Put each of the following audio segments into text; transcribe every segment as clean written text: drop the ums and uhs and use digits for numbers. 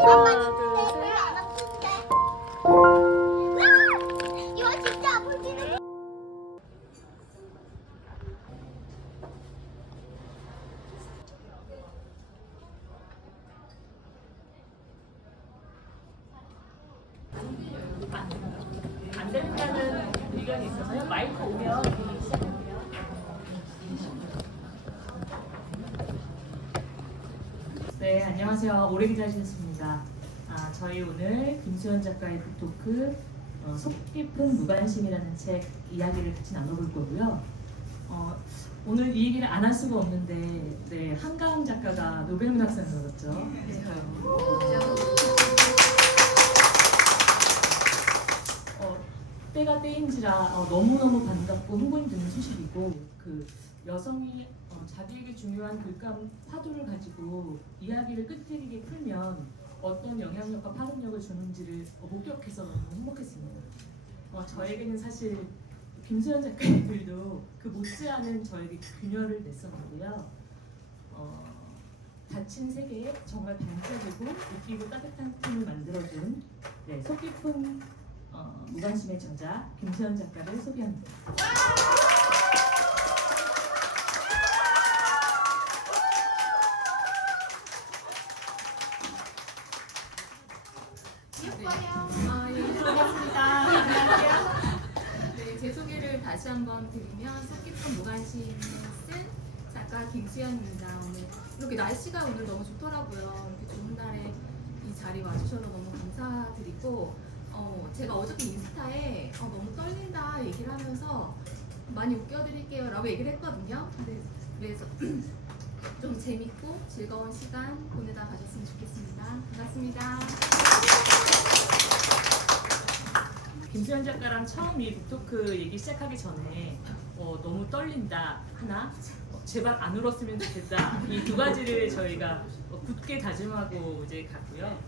하나, 둘, 셋. 이거 진짜 아프지는. 안 된다는 의견이 있어서요. 마이크 오면 시작할게요. 네, 안녕하세요. 오래 기다리셨습니다. 저희 오늘 김수현 작가의 북토크 속 깊은 무관심이라는 책 이야기를 같이 나눠볼 거고요. 오늘 이 얘기를 안 할 수가 없는데, 네, 한가람 작가가 노벨문학상을 받았죠. 때가 때인지라 너무너무 반갑고 흥분이 드는 소식이고, 그 여성이 자기에게 중요한 글감 화두를 가지고 이야기를 끈질기게 풀면 어떤 영향력과 파급력을 주는지를 목격해서 너무 행복했습니다. 저에게는 사실 김수현 작가의 글도 그 못지않은 저에게 균열을 냈었는데요. 닫힌 세계에 정말 반짝이고 웃기고 따뜻한 팀을 만들어준, 네, 속 깊은 무관심의 저자 김수현 작가를 소개합니다. 예, 반갑습니다. 안녕하세요. 네, 제 소개를 다시 한번 드리면 속 깊은 무관심을 쓴 작가 김수현입니다. 오늘 이렇게 날씨가 오늘 너무 좋더라고요. 이렇게 좋은 날에 이 자리 와주셔서 너무 감사드리고, 제가 어저께 인스타에 너무 떨린다 얘기를 하면서 많이 웃겨드릴게요 라고 얘기를 했거든요. 그래서 좀 재밌고 즐거운 시간 보내다 가셨으면 좋겠습니다. 반갑습니다. 김수현 작가랑 처음 이 북토크 얘기 시작하기 전에 너무 떨린다 하나, 제발 안 울었으면 좋겠다, 이 두 가지를 저희가 굳게 다짐하고 이제 갔고요.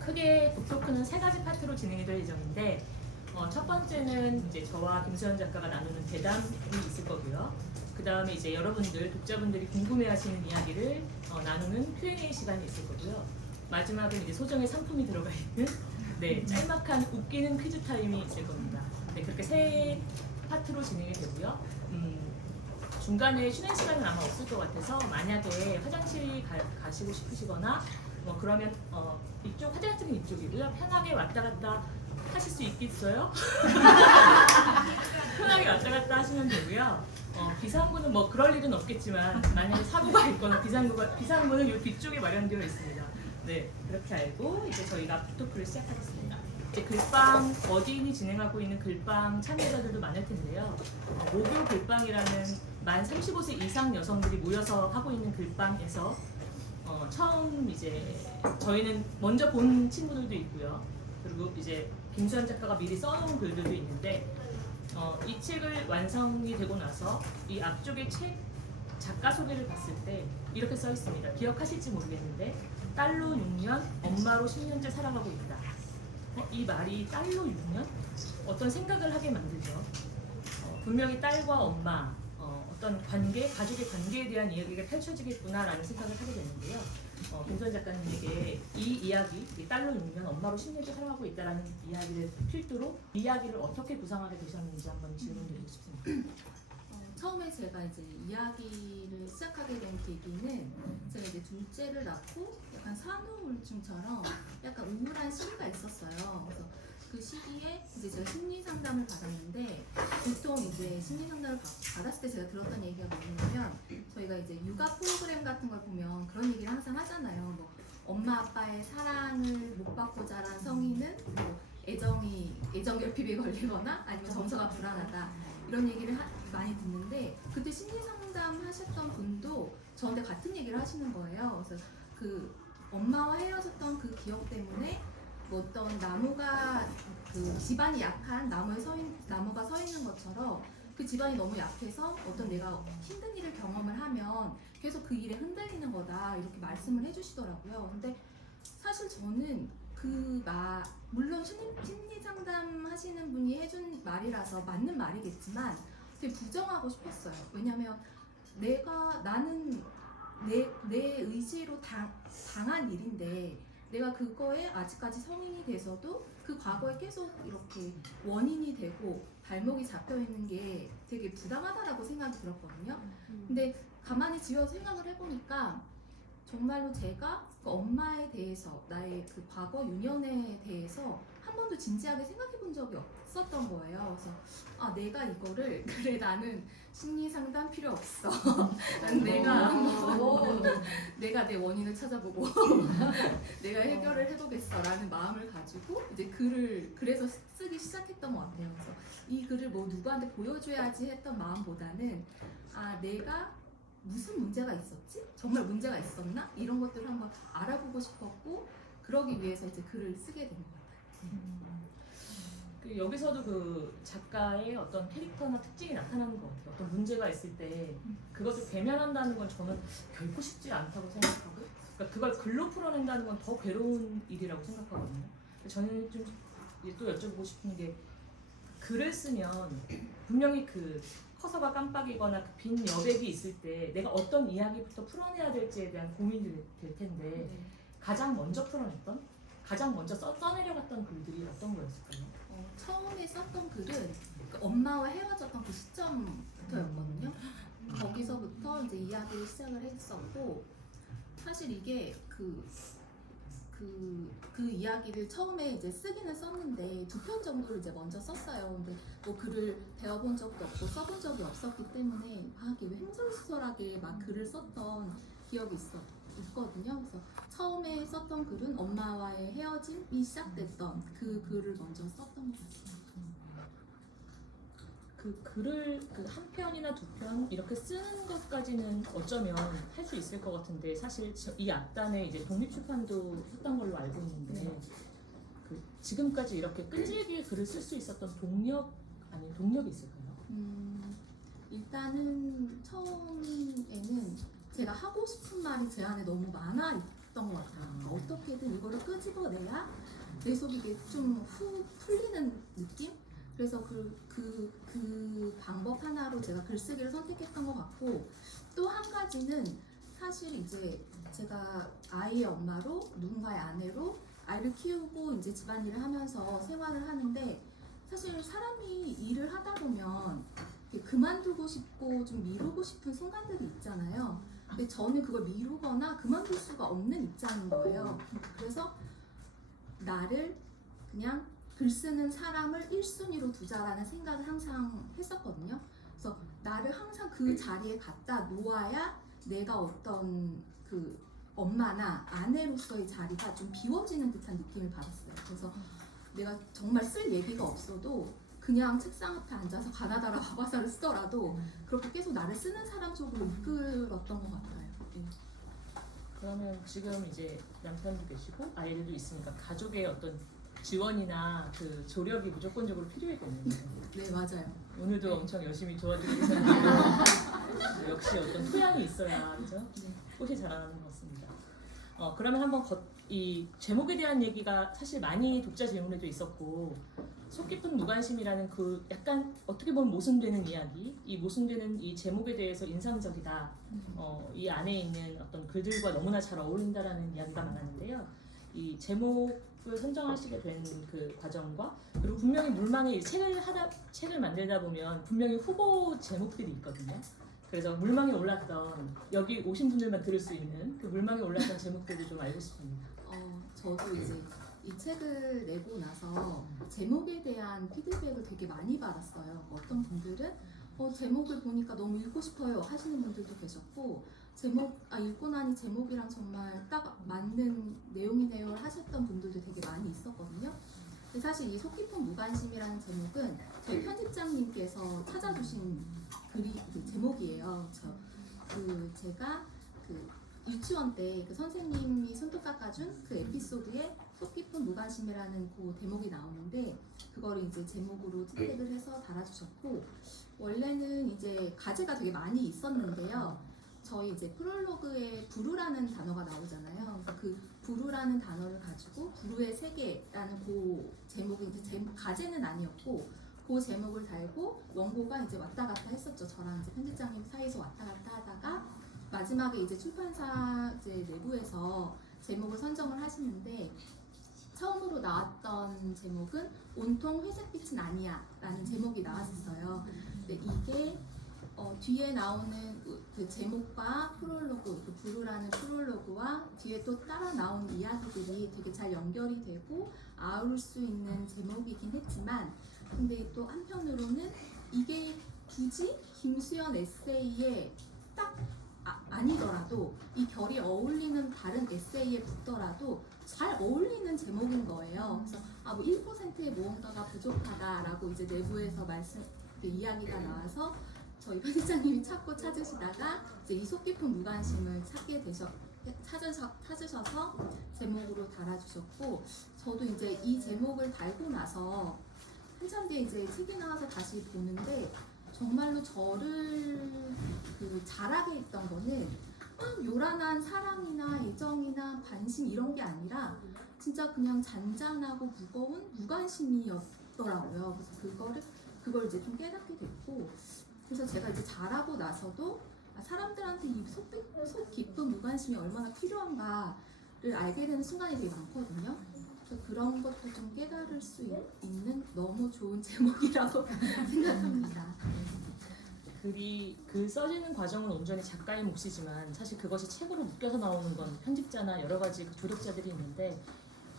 크게 북토크는 세 가지 파트로 진행이 될 예정인데, 첫 번째는 이제 저와 김수현 작가가 나누는 대담이 있을 거고요. 그 다음에 이제 여러분들, 독자분들이 궁금해하시는 이야기를 나누는 Q&A 시간이 있을 거고요. 마지막은 이제 소정의 상품이 들어가 있는, 네, 짤막한 웃기는 퀴즈 타임이 있을 겁니다. 네, 그렇게 세 파트로 진행이 되고요. 중간에 쉬는 시간은 아마 없을 것 같아서, 만약에 화장실 가시고 싶으시거나 그러면 이쪽 화장실은 이쪽이고요. 편하게 왔다 갔다 하실 수 있겠어요? 편하게 왔다 갔다 하시면 되고요. 비상구는 뭐 그럴 일은 없겠지만, 만약에 사고가 있거나 비상구는 이 뒤쪽에 마련되어 있습니다. 네, 그렇게 알고 이제 저희가 북토크를 시작하겠습니다. 이제 글빵, 어디인이 진행하고 있는 글빵 참여자들도 많을 텐데요. 모교 글빵이라는 만 35세 이상 여성들이 모여서 하고 있는 글빵에서 처음 이제 저희는 먼저 본 친구들도 있고요. 그리고 이제 김수현 작가가 미리 써놓은 글들도 있는데, 이 책을 완성이 되고 나서 이 앞쪽에 책 작가 소개를 봤을 때 이렇게 써 있습니다. 기억하실지 모르겠는데, 딸로 6년, 엄마로 10년째 살아가고 있다. 이 말이 딸로 6년? 어떤 생각을 하게 만들죠. 분명히 딸과 엄마, 어떤 관계, 가족의 관계에 대한 이야기가 펼쳐지겠구나라는 생각을 하게 되는데요. 김수현 작가님에게 이 이야기, 이 딸로 6년, 엄마로 10년째 살아가고 있다라는 이야기를 필두로 이야기를 어떻게 구상하게 되셨는지 한번 질문드리고 싶습니다. 처음에 제가 이제 이야기를 시작하게 된 계기는, 제가 이제 둘째를 낳고 약간 산후우울증처럼 약간 우울한 시기가 있었어요. 그래서 그 시기에 이제 제가 심리 상담을 받았는데, 보통 이제 심리 상담을 받았을 때 제가 들었던 얘기가 뭐냐면, 저희가 이제 육아 프로그램 같은 걸 보면 그런 얘기를 항상 하잖아요. 뭐 엄마 아빠의 사랑을 못 받고 자란 성인은 뭐 애정 결핍에 걸리거나 아니면 정서가 불안하다, 이런 얘기를 많이 듣는데, 그때 심리 상담 하셨던 분도 저한테 같은 얘기를 하시는 거예요. 그래서 그 엄마와 헤어졌던 그 기억 때문에 뭐 어떤 나무가, 그 집안이 약한 나무가 서 있는 것처럼 그 집안이 너무 약해서 어떤 내가 힘든 일을 경험을 하면 계속 그 일에 흔들리는 거다, 이렇게 말씀을 해주시더라고요. 근데 사실 저는 물론 심리 상담 하시는 분이 해준 말이라서 맞는 말이겠지만 되게 부정하고 싶었어요. 왜냐면 나는 내 의지로 당한 일인데 내가 그거에 아직까지 성인이 돼서도 그 과거에 계속 이렇게 원인이 되고 발목이 잡혀 있는 게 되게 부당하다라고 생각이 들었거든요. 근데 가만히 지어 생각을 해보니까 정말로 제가 그 엄마에 대해서 나의 그 과거 유년에 대해서 한 번도 진지하게 생각해 본 적이 없었던 거예요. 그래서 아 내가 이거를 그래 나는 심리 상담 필요 없어. 내가 내가 내 원인을 찾아보고 내가 해결을 해보겠어라는 마음을 가지고 이제 글을 그래서 쓰기 시작했던 것 같아요. 그래서 이 글을 뭐 누구한테 보여줘야지 했던 마음보다는 아 내가 무슨 문제가 있었지? 정말 문제가 있었나? 이런 것들을 한번 알아보고 싶었고 그러기 위해서 이제 글을 쓰게 된 것 같아요. 그 여기서도 그 작가의 어떤 캐릭터나 특징이 나타나는 것 같아요. 어떤 문제가 있을 때 그것을 배면한다는 건 저는 결코 쉽지 않다고 생각하고, 그러니까 그걸 글로 풀어낸다는 건 더 괴로운 일이라고 생각하거든요. 저는 좀 또 여쭤보고 싶은 게 글을 쓰면 분명히 그 커서가 깜빡이거나 그 빈 여백이 있을 때 내가 어떤 이야기부터 풀어내야 될지에 대한 고민이 될 텐데 가장 먼저 풀어냈던, 가장 먼저 써내려갔던 글들이 어떤 거였을까요? 처음에 썼던 글은 그 엄마와 헤어졌던 그 시점부터였거든요. 거기서부터 이제 이야기를 시작을 했었고 사실 이게 그 이야기를 처음에 이제 쓰기는 썼는데 2편 정도를 이제 먼저 썼어요. 근데 뭐 글을 배워본 적도 없고 써본 적이 없었기 때문에 이게 왜 횡설수설하게 막 글을 썼던 기억이 있거든요. 그래서 처음에 썼던 글은 엄마와의 헤어짐이 시작됐던 그 글을 먼저 썼던 것 같습니다. 그 글을 그 한 편이나 2편 이렇게 쓰는 것까지는 어쩌면 할 수 있을 것 같은데, 사실 이 앞단에 이제 독립출판도 했던 걸로 알고 있는데 그 지금까지 이렇게 끈질기게 글을 쓸 수 있었던 동력이 있을까요? 일단은 처음에는 제가 하고 싶은 말이 제 안에 너무 많아 있던 것 같아요. 그러니까 어떻게든 이거를 끄집어내야 내 속이 이게 좀 풀리는 느낌? 그래서 그 방법 하나로 제가 글쓰기를 선택했던 것 같고, 또 한 가지는 사실 이제 제가 아이의 엄마로 누군가의 아내로 아이를 키우고 이제 집안일을 하면서 생활을 하는데, 사실 사람이 일을 하다 보면 그만두고 싶고 좀 미루고 싶은 순간들이 있잖아요. 근데 저는 그걸 미루거나 그만둘 수가 없는 입장인 거예요. 그래서 나를 그냥 글 쓰는 사람을 1순위로 두자라는 생각을 항상 했었거든요. 그래서 나를 항상 그 자리에 갖다 놓아야 내가 어떤 그 엄마나 아내로서의 자리가 좀 비워지는 듯한 느낌을 받았어요. 그래서 내가 정말 쓸 얘기가 없어도 그냥 책상 앞에 앉아서 가나다라 바바사를 쓰더라도 그렇게 계속 나를 쓰는 사람 쪽으로 이끌었던 것 같아요. 네. 그러면 지금 이제 남편도 계시고 아이들도 있으니까 가족의 어떤 지원이나 그 조력이 무조건적으로 필요했겠네요. 네, 맞아요. 오늘도 엄청 열심히 도와주고 계셨는데 역시 어떤 토양이 있어야 그죠? 네. 꽃이 자라나는 것 같습니다. 그러면 한번 이 제목에 대한 얘기가 사실 많이 독자 질문에도 있었고, 속 깊은 무관심이라는 그 약간 어떻게 보면 모순되는 이야기, 이 모순되는 이 제목에 대해서 인상적이다. 이 안에 있는 어떤 글들과 너무나 잘 어울린다라는 이야기가 많았는데요. 이 제목을 선정하시게 된 그 과정과, 그리고 분명히 물망에 책을 만들다 보면 분명히 후보 제목들이 있거든요. 그래서 물망에 올랐던, 여기 오신 분들만 들을 수 있는 그 물망에 올랐던 제목들을 좀 알고 싶습니다. 저도 이제 이 책을 내고 나서 제목에 대한 피드백을 되게 많이 받았어요. 어떤 분들은 제목을 보니까 너무 읽고 싶어요 하시는 분들도 계셨고, 읽고 나니 제목이랑 정말 딱 맞는 내용이네요 하셨던 분들도 되게 많이 있었거든요. 근데 사실 이 속 깊은 무관심이라는 제목은 저희 편집장님께서 찾아주신 제목이에요. 제가 유치원 때 그 선생님이 손톱 깎아준 그 에피소드에 속 깊은 무관심이라는 그 대목이 나오는데, 그거를 이제 제목으로 채택을 해서 달아주셨고, 원래는 이제 가제가 되게 많이 있었는데요. 저희 이제 프롤로그에 부루라는 단어가 나오잖아요. 그래서 그 부루라는 단어를 가지고 부루의 세계라는 그 제목이 이제 가제는 아니었고, 그 제목을 달고 원고가 이제 왔다 갔다 했었죠. 저랑 이제 편집장님 사이에서 왔다 갔다 하다가 마지막에 이제 출판사 이제 내부에서 제목을 선정을 하시는데 처음으로 나왔던 제목은 온통 회색빛은 아니야 라는 제목이 나왔었어요. 근데 이게 뒤에 나오는 그 제목과 프롤로그, 그 부루라는 프롤로그와 뒤에 또 따라 나온 이야기들이 되게 잘 연결이 되고 아울 수 있는 제목이긴 했지만, 근데 또 한편으로는 이게 굳이 김수연 에세이에 딱 아니더라도 이 결이 어울리는 다른 에세이에 붙더라도 잘 어울리는 제목인 거예요. 그래서 뭐 1%의 모험가가 부족하다라고 이제 내부에서 이야기가 나와서 저희 편집장님이 찾고 찾으시다가 이제 이 속 깊은 무관심을 찾으셔서 제목으로 달아주셨고, 저도 이제 이 제목을 달고 나서 한참 뒤에 이제 책이 나와서 다시 보는데 정말로 저를 잘하게 했던 거는 막 요란한 사랑이나 애정이나 관심 이런 게 아니라 진짜 그냥 잔잔하고 무거운 무관심이었더라고요. 그래서 그걸 이제 좀 깨닫게 됐고, 그래서 제가 이제 자라고 나서도 사람들한테 이 속 깊은 무관심이 얼마나 필요한가를 알게 되는 순간이 되게 많거든요. 그래서 그런 것도 좀 깨달을 수 있는 너무 좋은 제목이라고 생각합니다. 글이 써지는 과정은 온전히 작가의 몫이지만 사실 그것이 책으로 묶여서 나오는 건 편집자나 여러 가지 그 조력자들이 있는데,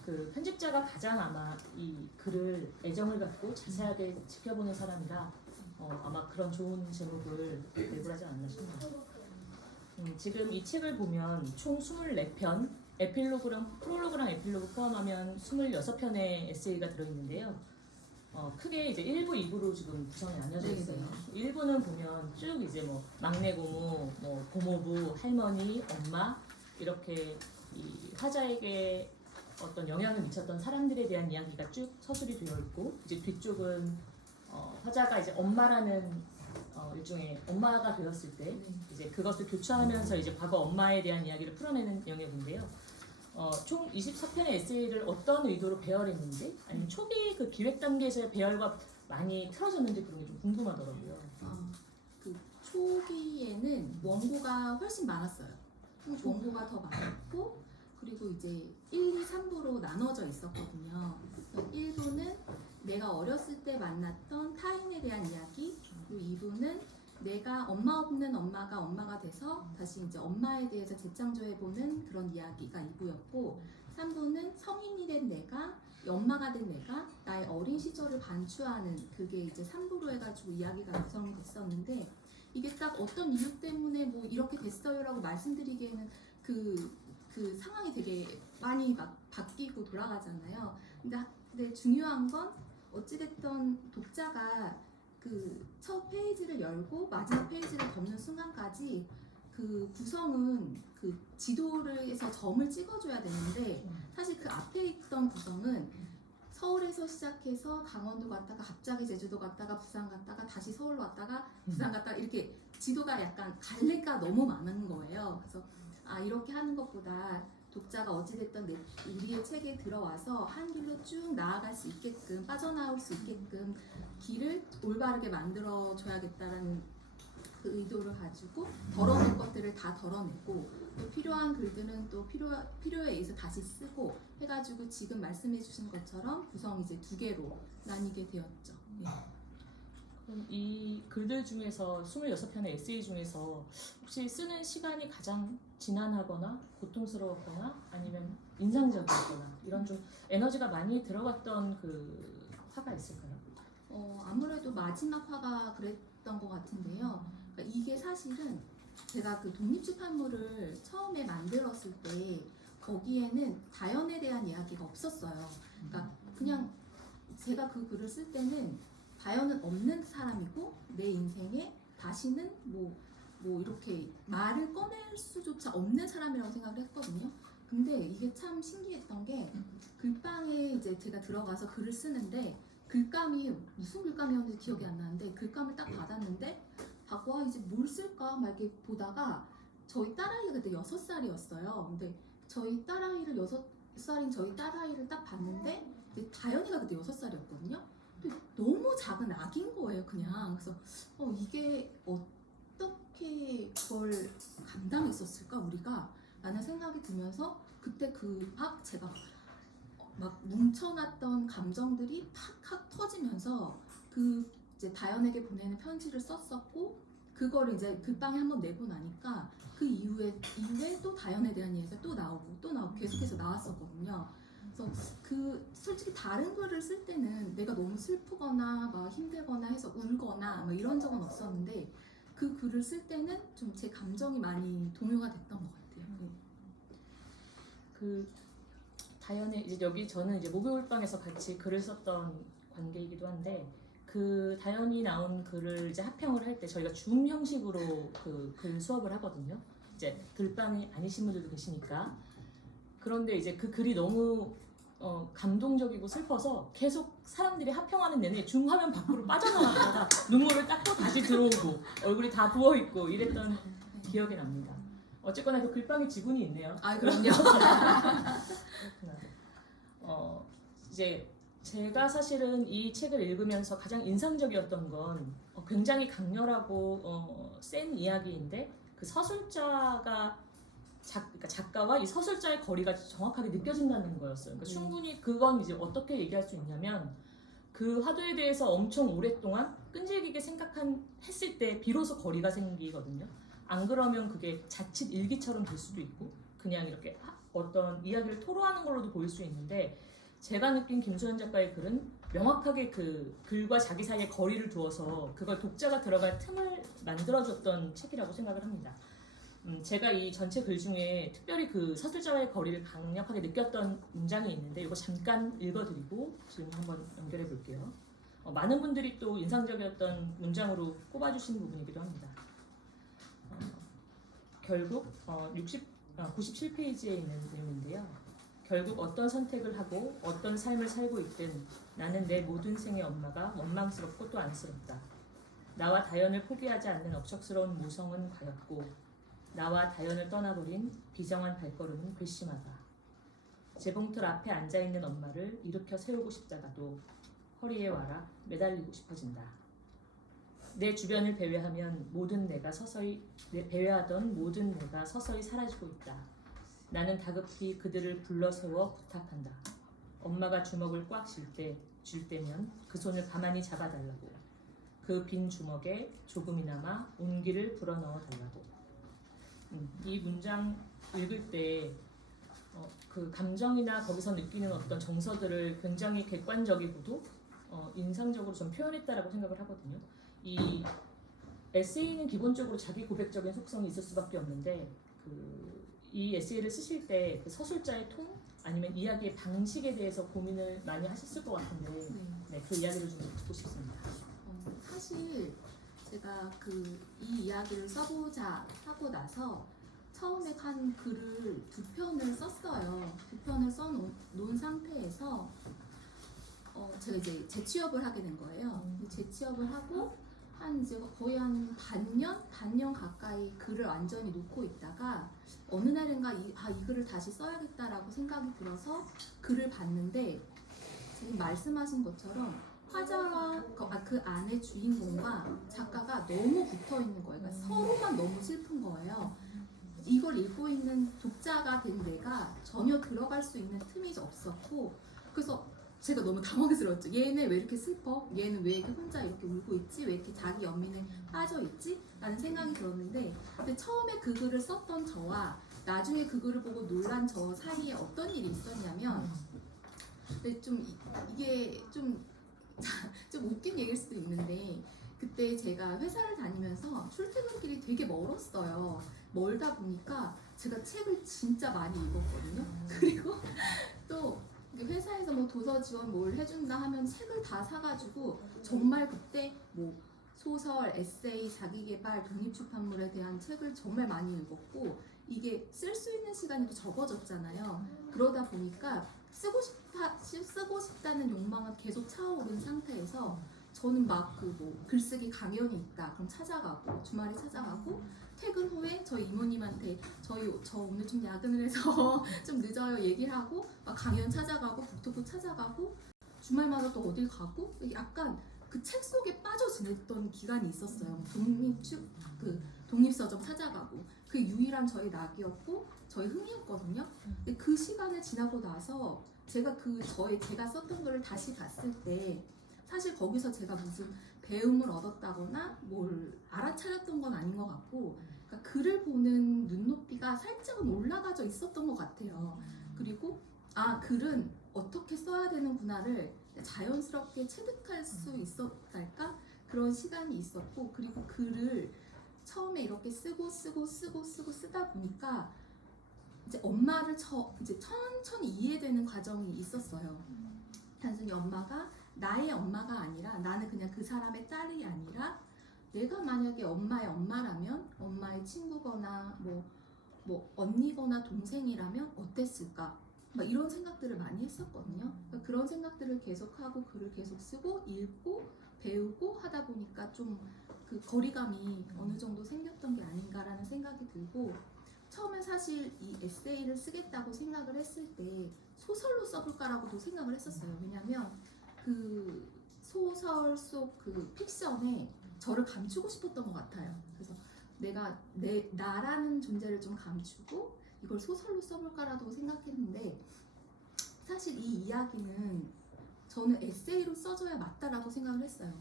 그 편집자가 가장 아마 이 글을 애정을 갖고 자세하게 지켜보는 사람이라 아마 그런 좋은 제목을 내부하지 않나 싶네요. 지금 이 책을 보면 총 24편, 프롤로그랑 에필로그 포함하면 26편의 에세이가 들어있는데요. 크게 이제 1부, 2부로 지금 구성이 나뉘어져 있어요. 1부는 보면 쭉 이제 뭐 막내 고모, 뭐 고모부, 할머니, 엄마 이렇게 이 화자에게 어떤 영향을 미쳤던 사람들에 대한 이야기가 쭉 서술이 되어 있고, 이제 뒤쪽은 화자가 이제 엄마라는 일종의 엄마가 되었을 때 이제 그것을 교차하면서 이제 과거 엄마에 대한 이야기를 풀어내는 영역인데요. 총 24편의 에세이를 어떤 의도로 배열했는지, 아니면 초기 그 기획 단계에서의 배열과 많이 틀어졌는지 그런 게 좀 궁금하더라고요. 그 초기에는 원고가 훨씬 많았어요. 원고가 더 많았고, 그리고 이제 1, 2, 3부로 나눠져 있었거든요. 1부는 내가 어렸을 때 만났던 타인에 대한 이야기, 그리고 2부는 내가 엄마 없는 엄마가 엄마가 돼서 다시 이제 엄마에 대해서 재창조해보는 그런 이야기가 2부였고, 3부는 성인이 된 내가, 엄마가 된 내가 나의 어린 시절을 반추하는 그게 이제 3부로 해가지고 이야기가 구성됐었는데, 이게 딱 어떤 이유 때문에 뭐 이렇게 됐어요라고 말씀드리기에는 그 상황이 되게 많이 막 바뀌고 돌아가잖아요. 근데 중요한 건 어찌됐던 독자가 그 첫 페이지를 열고 마지막 페이지를 덮는 순간까지 그 구성은 그 지도에서 점을 찍어줘야 되는데, 사실 그 앞에 있던 구성은 서울에서 시작해서 강원도 갔다가 갑자기 제주도 갔다가 부산 갔다가 다시 서울 왔다가 부산 갔다가 이렇게 지도가 약간 갈래가 너무 많은 거예요. 그래서 이렇게 하는 것보다 독자가 어찌됐든 우리의 책에 들어와서 한 길로 쭉 나아갈 수 있게끔, 빠져나올 수 있게끔 길을 올바르게 만들어줘야겠다라는 그 의도를 가지고 덜어낼 것들을 다 덜어내고, 또 필요한 글들은 또 필요에 의해서 다시 쓰고 해가지고 지금 말씀해주신 것처럼 구성이 이제 2개로 나뉘게 되었죠. 네. 그럼 이 글들 중에서 26편의 에세이 중에서 혹시 쓰는 시간이 가장 지난하거나 고통스러웠거나 아니면 인상적이었거나 이런 좀 에너지가 많이 들어갔던 그 화가 있을까요? 아무래도 마지막 화가 그랬던 것 같은데요. 그러니까 이게 사실은 제가 그 독립출판물을 처음에 만들었을 때 거기에는 다연에 대한 이야기가 없었어요. 그러니까 그냥 제가 그 글을 쓸 때는 다연은 없는 사람이고 내 인생에 다시는 뭐 이렇게 말을 꺼낼 수조차 없는 사람이라고 생각을 했거든요. 근데 이게 참 신기했던 게 글방에 이제 제가 들어가서 글을 쓰는데, 글감이 무슨 글감이었는지 기억이 안 나는데 글감을 딱 받았는데 받고 이제 뭘 쓸까 막 이렇게 보다가 저희 딸아이가 그때 6살이었어요. 근데 저희 딸아이를 6살인 저희 딸아이를 딱 봤는데 이제 다연이가 그때 6살이었거든요. 근데 너무 작은 아기인 거예요, 그냥. 그래서 이게 어떻게 그걸 감당했었을까 우리가? 라는 생각이 들면서 그때 그 막 제가 막 뭉쳐놨던 감정들이 팍팍 터지면서 그 이제 다연에게 보내는 편지를 썼었고 그거를 이제 글방에 한번 내고 나니까 그 이후에 또 다연에 대한 얘기가 또 나오고 계속해서 나왔었거든요. 그래서 그 솔직히 다른 글을 쓸 때는 내가 너무 슬프거나 막 힘들거나 해서 울거나 뭐 이런 적은 없었는데 그 글을 쓸 때는 좀 제 감정이 많이 동요가 됐던 것 같아요. 그 다연의 이제 여기 저는 이제 목요일방에서 같이 글을 썼던 관계이기도 한데 그 다연이 나온 글을 이제 합평을 할 때 저희가 줌 형식으로 그 글 수업을 하거든요. 이제 글방이 아니신 분들도 계시니까. 그런데 이제 그 글이 너무 감동적이고 슬퍼서 계속 사람들이 합평하는 내내 줌 화면 밖으로 빠져나갔다가 눈물을 닦고 다시 들어오고 얼굴이 다 부어있고 이랬던 기억이 납니다. 어쨌거나 그 글방에 지분이 있네요. 아 그럼요. 그렇구나. 이제 제가 사실은 이 책을 읽으면서 가장 인상적이었던 건 굉장히 강렬하고 센 이야기인데 그 서술자가 그러니까 작가와 이 서술자의 거리가 정확하게 느껴진다는 거였어요. 그러니까 충분히 그건 이제 어떻게 얘기할 수 있냐면 그 화두에 대해서 엄청 오랫동안 끈질기게 했을 때 비로소 거리가 생기거든요. 안 그러면 그게 자칫 일기처럼 될 수도 있고 그냥 이렇게 어떤 이야기를 토로하는 걸로도 보일 수 있는데 제가 느낀 김소연 작가의 글은 명확하게 그 글과 자기 사이에 거리를 두어서 그걸 독자가 들어갈 틈을 만들어줬던 책이라고 생각을 합니다. 제가 이 전체 글 중에 특별히 그 서술자와의 거리를 강력하게 느꼈던 문장이 있는데 이거 잠깐 읽어드리고 지금 한번 연결해 볼게요. 많은 분들이 또 인상적이었던 문장으로 꼽아주신 부분이기도 합니다. 결국 97페이지에 있는 내용인데요. 결국 어떤 선택을 하고 어떤 삶을 살고 있든 나는 내 모든 생의 엄마가 원망스럽고 또 안쓰럽다. 나와 다연을 포기하지 않는 억척스러운 모성은 과였고 나와 다연을 떠나버린 비정한 발걸음은 괘씸하다. 재봉틀 앞에 앉아있는 엄마를 일으켜 세우고 싶다가도 허리에 와라 매달리고 싶어진다. 내 주변을 배회하면 배회하던 모든 내가 서서히 사라지고 있다. 나는 다급히 그들을 불러세워 부탁한다. 엄마가 주먹을 꽉 쥘 때면 그 손을 가만히 잡아달라고. 그 빈 주먹에 조금이나마 온기를 불어넣어 달라고. 이 문장 읽을 때 그 감정이나 거기서 느끼는 어떤 정서들을 굉장히 객관적이고도 인상적으로 좀 표현했다라고 생각을 하거든요. 이 에세이는 기본적으로 자기 고백적인 속성이 있을 수밖에 없는데 이 에세이를 쓰실 때 그 서술자의 톤 아니면 이야기의 방식에 대해서 고민을 많이 하셨을 것 같은데 네, 그 이야기를 좀 듣고 싶습니다. 사실 제가 이 이야기를 써보자 하고 나서 처음에 한 글을 2편을 썼어요. 2편을 써놓은 상태에서 제가 이제 재취업을 하게 된 거예요. 재취업을 하고 이제 거의 한 반년 가까이 글을 완전히 놓고 있다가 어느 날인가 이 글을 다시 써야겠다라고 생각이 들어서 글을 봤는데 지금 말씀하신 것처럼 화자와 그 안에 주인공과 작가가 너무 붙어 있는 거예요. 그러니까 서로만 너무 슬픈 거예요. 이걸 읽고 있는 독자가 된 내가 전혀 들어갈 수 있는 틈이 없었고 그래서 제가 너무 당황스러웠죠. 얘는 왜 이렇게 슬퍼? 얘는 왜 이렇게 혼자 이렇게 울고 있지? 왜 이렇게 자기 연민에 빠져 있지? 라는 생각이 들었는데 근데 처음에 그 글을 썼던 저와 나중에 그 글을 보고 놀란 저 사이에 어떤 일이 있었냐면 근데 이게 좀 웃긴 얘기일 수도 있는데 그때 제가 회사를 다니면서 출퇴근길이 되게 멀었어요. 멀다 보니까 제가 책을 진짜 많이 읽었거든요. 그리고 또 회사에서 뭐 도서 지원 뭘 해준다 하면 책을 다 사가지고 정말 그때 뭐 소설, 에세이, 자기계발, 독립출판물에 대한 책을 정말 많이 읽었고 이게 쓸 수 있는 시간이 또 적어졌잖아요. 그러다 보니까 쓰고 싶다는 욕망은 계속 차오른 상태에서 저는 막 글쓰기 강연이 있다 그럼 찾아가고 주말에 찾아가고 퇴근 후에 저희 이모님한테 저 오늘 좀 야근을 해서 좀 늦어요 얘기를 하고 막 강연 찾아가고 북토크 찾아가고 주말마다 또 어딜 가고 약간 그 책 속에 빠져 지냈던 기간이 있었어요. 독립서점 찾아가고 그게 유일한 저희 낙이었고 저의 흥이었거든요. 근데 그 시간을 지나고 나서 제가 제가 썼던 거를 다시 봤을 때 사실 거기서 제가 무슨 배움을 얻었다거나 뭘 알아차렸던 건 아닌 것 같고, 그러니까 글을 보는 눈높이가 살짝은 올라가져 있었던 것 같아요. 그리고 글은 어떻게 써야 되는구나를 자연스럽게 체득할 수 있었달까? 그런 시간이 있었고, 그리고 글을 처음에 이렇게 쓰다 보니까 이제 엄마를 이제 천천히 이해되는 과정이 있었어요. 단순히 엄마가 나의 엄마가 아니라, 나는 그냥 그 사람의 딸이 아니라, 내가 만약에 엄마의 엄마라면, 엄마의 친구거나 뭐 언니거나 동생이라면 어땠을까? 막 이런 생각들을 많이 했었거든요. 그러니까 그런 생각들을 계속하고 글을 계속 쓰고 읽고 배우고 하다 보니까 좀 그 거리감이 어느 정도 생겼던 게 아닌가라는 생각이 들고, 처음에 사실 이 에세이를 쓰겠다고 생각을 했을 때 소설로 써볼까라고도 생각을 했었어요. 왜냐면 그 소설 속 그 픽션에 저를 감추고 싶었던 것 같아요. 그래서 내가 나라는 존재를 좀 감추고 이걸 소설로 써볼까라도 생각했는데, 사실 이 이야기는 저는 에세이로 써줘야 맞다라고 생각을 했어요.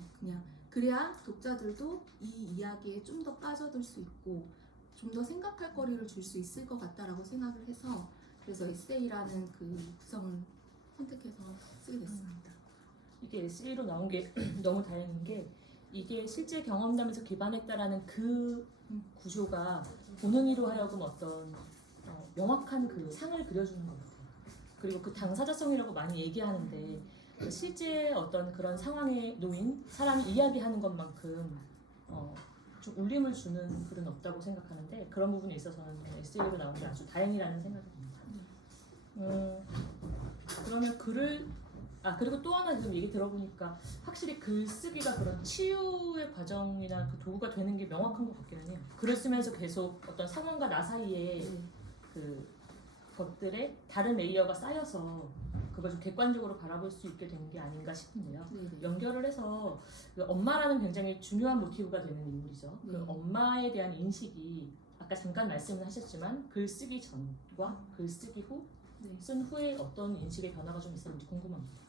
그래야 독자들도 이 이야기에 좀 더 빠져들 수 있고 좀 더 생각할 거리를 줄 수 있을 것 같다라고 생각을 해서, 그래서 에세이라는 그 구성을 선택해서 쓰게 됐습니다. 이게 에세이로 나온 게 너무 다행인 게, 이게 실제 경험담에서 기반했다라는 그 구조가 본은이로 하여금 어떤 명확한 그 상을 그려주는 것 같아요. 그리고 그 당사자성이라고 많이 얘기하는데, 실제 어떤 그런 상황에 놓인 사람이 이야기하는 것만큼 좀 울림을 주는 글은 없다고 생각하는데, 그런 부분에 있어서는 에세이로 나온 게 아주 다행이라는 생각이 듭니다. 그러면 글을 그리고 또 하나 지금 얘기 들어보니까 확실히 글쓰기가 그런 치유의 과정이나 그 도구가 되는 게 명확한 것 같기는 해요. 글을 쓰면서 계속 어떤 상황과 나 사이에 그 것들에 다른 레이어가 쌓여서 그걸 좀 객관적으로 바라볼 수 있게 되는 게 아닌가 싶은데요. 연결을 해서 그 엄마라는 굉장히 중요한 모티브가 되는 인물이죠. 그 엄마에 대한 인식이 아까 잠깐 말씀을 하셨지만, 글 쓰기 전과 글 쓰기 후, 쓴 후에 어떤 인식의 변화가 좀 있었는지 궁금합니다.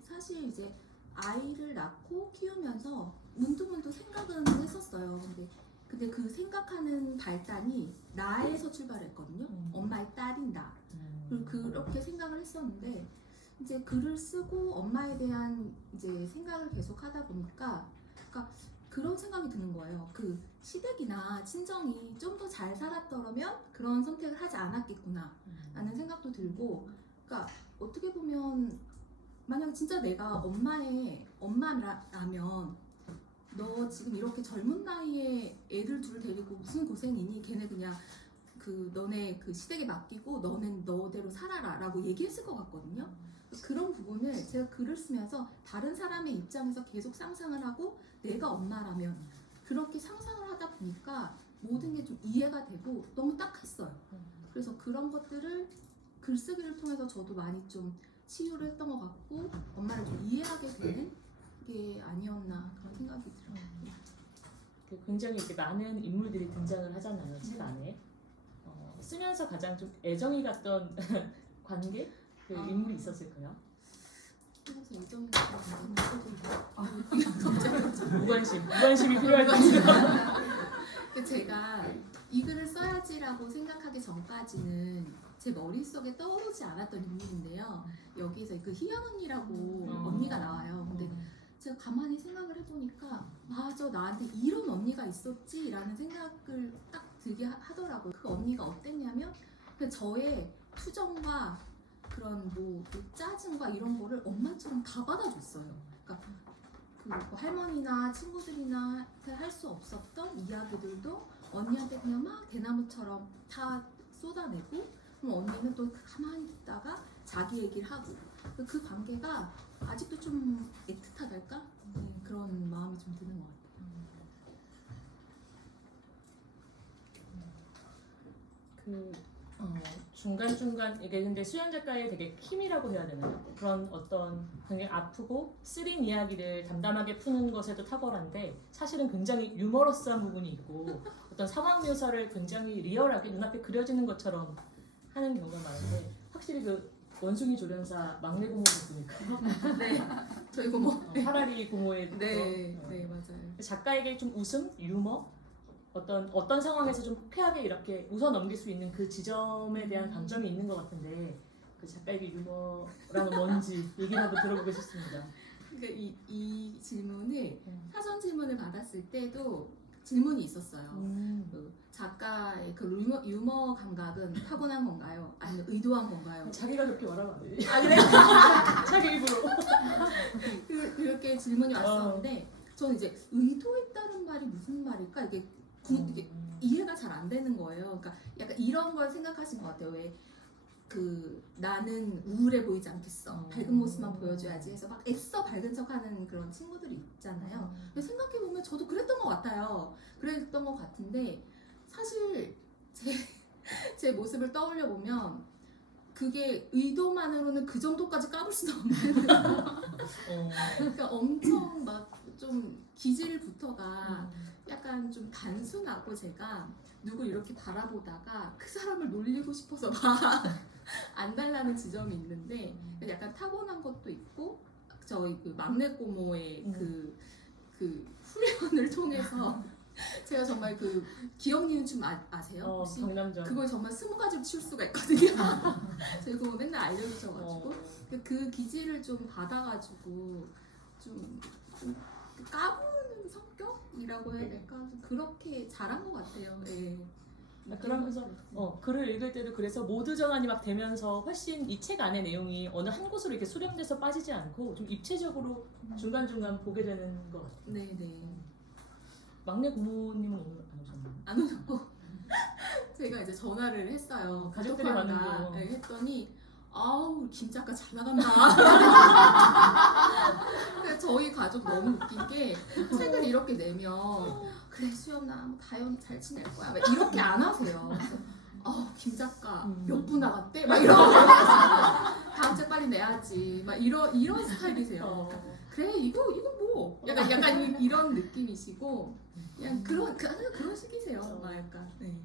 사실 이제 아이를 낳고 키우면서 문득문득 생각은 했었어요. 근데 그 생각하는 발단이 나에서 출발했거든요. 엄마의 딸인 나. 그렇게 생각을 했었는데, 이제 글을 쓰고 엄마에 대한 이제 생각을 계속 하다 보니까, 그러니까 그런 생각이 드는 거예요. 그 시댁이나 친정이 좀 더 잘 살았더라면 그런 선택을 하지 않았겠구나 라는 생각도 들고, 그러니까 어떻게 보면 만약 진짜 내가 엄마라면 너 지금 이렇게 젊은 나이에 애들 둘 데리고 무슨 고생이니? 걔네 그냥 너네 그 시댁에 맡기고 너는 너대로 살아라 라고 얘기했을 것 같거든요. 그런 부분을 제가 글을 쓰면서 다른 사람의 입장에서 계속 상상을 하고, 내가 엄마라면 그렇게 상상을 하다 보니까 모든 게 좀 이해가 되고 너무 딱했어요. 그래서 그런 것들을 글쓰기를 통해서 저도 많이 좀 치유를 했던 것 같고, 엄마를 좀 이해하게 되는 게 아니었나 그런 생각이 들어요. 굉장히 이렇게 많은 인물들이 등장을 하잖아요, 책 안에. 쓰면서 가장 좀 애정이 갔던 관계? 그 인물이 있었을까요? 그래서 애정이 무관심이 필요할 것 같아요. 제가 이 글을 써야지라고 생각하기 전까지는 제 머릿속에 떠오르지 않았던 인물인데요. 여기서 그 희연 언니라고 언니가 나와요. 근데 제가 가만히 생각을 해보니까 맞아, 나한테 이런 언니가 있었지 라는 생각을 딱 들게 하더라고요. 그 언니가 어땠냐면, 저의 투정과 그런 그 짜증과 이런 거를 엄마처럼 다 받아줬어요. 그러니까 뭐 할머니나 친구들이나 할 수 없었던 이야기들도 언니한테 그냥 막 대나무처럼 다 쏟아내고, 그럼 언니는 또 가만히 듣다가 자기 얘기를 하고, 그 관계가 아직도 좀 애틋하달까? 그런 마음이 좀 드는 것 같아요. 중간중간 이게 근데 수연 작가의 되게 힘이라고 해야 되나요? 그런 어떤 굉장히 아프고 쓰린 이야기를 담담하게 푸는 것에도 탁월한데 사실은 굉장히 유머러스한 부분이 있고 어떤 상황 묘사를 굉장히 리얼하게 눈앞에 그려지는 것처럼 하는 경우가 많은데 확실히 그 원숭이 조련사 막내 고모 보니까 네, 저희 고모. 파라리 고모의 네, 그거. 네 맞아요. 작가에게 좀 웃음, 유머, 어떤 상황에서 좀 호쾌하게 이렇게 웃어 넘길 수 있는 그 지점에 대한 강점이 있는 것 같은데 그 작가에게 유머라는 뭔지 얘기를 한번 들어보고 싶습니다. 그러니까 이 질문을 사전 질문을 받았을 때도 질문이 있었어요. 그 작가의 그 유머 감각은 타고난 건가요? 아니면 의도한 건가요? 자기가 그렇게 말하면 안 돼. 아 그래? 자기 입으로. 그렇게 질문이 왔었는데 저는 이제 의도했다는 말이 무슨 말일까? 이게 이해가 잘 안 되는 거예요. 그러니까 약간 이런 걸 생각하신 것 같아요. 왜 그 나는 우울해 보이지 않겠어. 밝은 모습만 보여줘야지 해서 막 애써 밝은 척하는 그런 친구들이 있잖아요. 근데 생각해 보면 저도 그랬던 것 같아요. 그랬던 것 같은데 사실 제 모습을 떠올려 보면 그게 의도만으로는 그 정도까지 까불 수도 없는. 그러니까 엄청 막 좀 기질부터가 약간 좀 단순하고 제가 누굴 이렇게 바라보다가 그 사람을 놀리고 싶어서 막 안 달라는 지점이 있는데 약간 타고난 것도 있고 저희 그 막내 고모의 그 훈련을 통해서 제가 정말 그 기억니는 춤 아세요? 혹시? 강남점. 그걸 정말 20가지로 치울 수가 있거든요. 저희 고모 맨날 알려주셔가지고 그 기질을 좀 받아가지고 좀 까부는 성격이라고 해야 될까? 좀 그렇게 자란 것 같아요. 네. 그러면서 글을 읽을 때도 그래서 모드 전환이 막 되면서 훨씬 이 책 안의 내용이 어느 한 곳으로 이렇게 수렴돼서 빠지지 않고 좀 입체적으로 중간중간 보게 되는 것 같아요. 네네. 막내 고모님은 오늘 안 오셨나요? 안 오셨고 제가 이제 전화를 했어요. 가족들이 많은 거. 네, 했더니 아우 김 작가 잘 나간다. 근데 저희 가족 너무 웃긴 게 책을 이렇게 내면 그래 수연아 다현이 잘 지낼 거야 막 이렇게 안 하세요. 그래서 김 작가 몇 부 나갔대? 막 이러고 다음 책 빨리 내야지 막 이런 스타일이세요. 그래 이거 뭐 약간 이런 느낌이시고 그냥 그런 식이세요. 막 약간 네.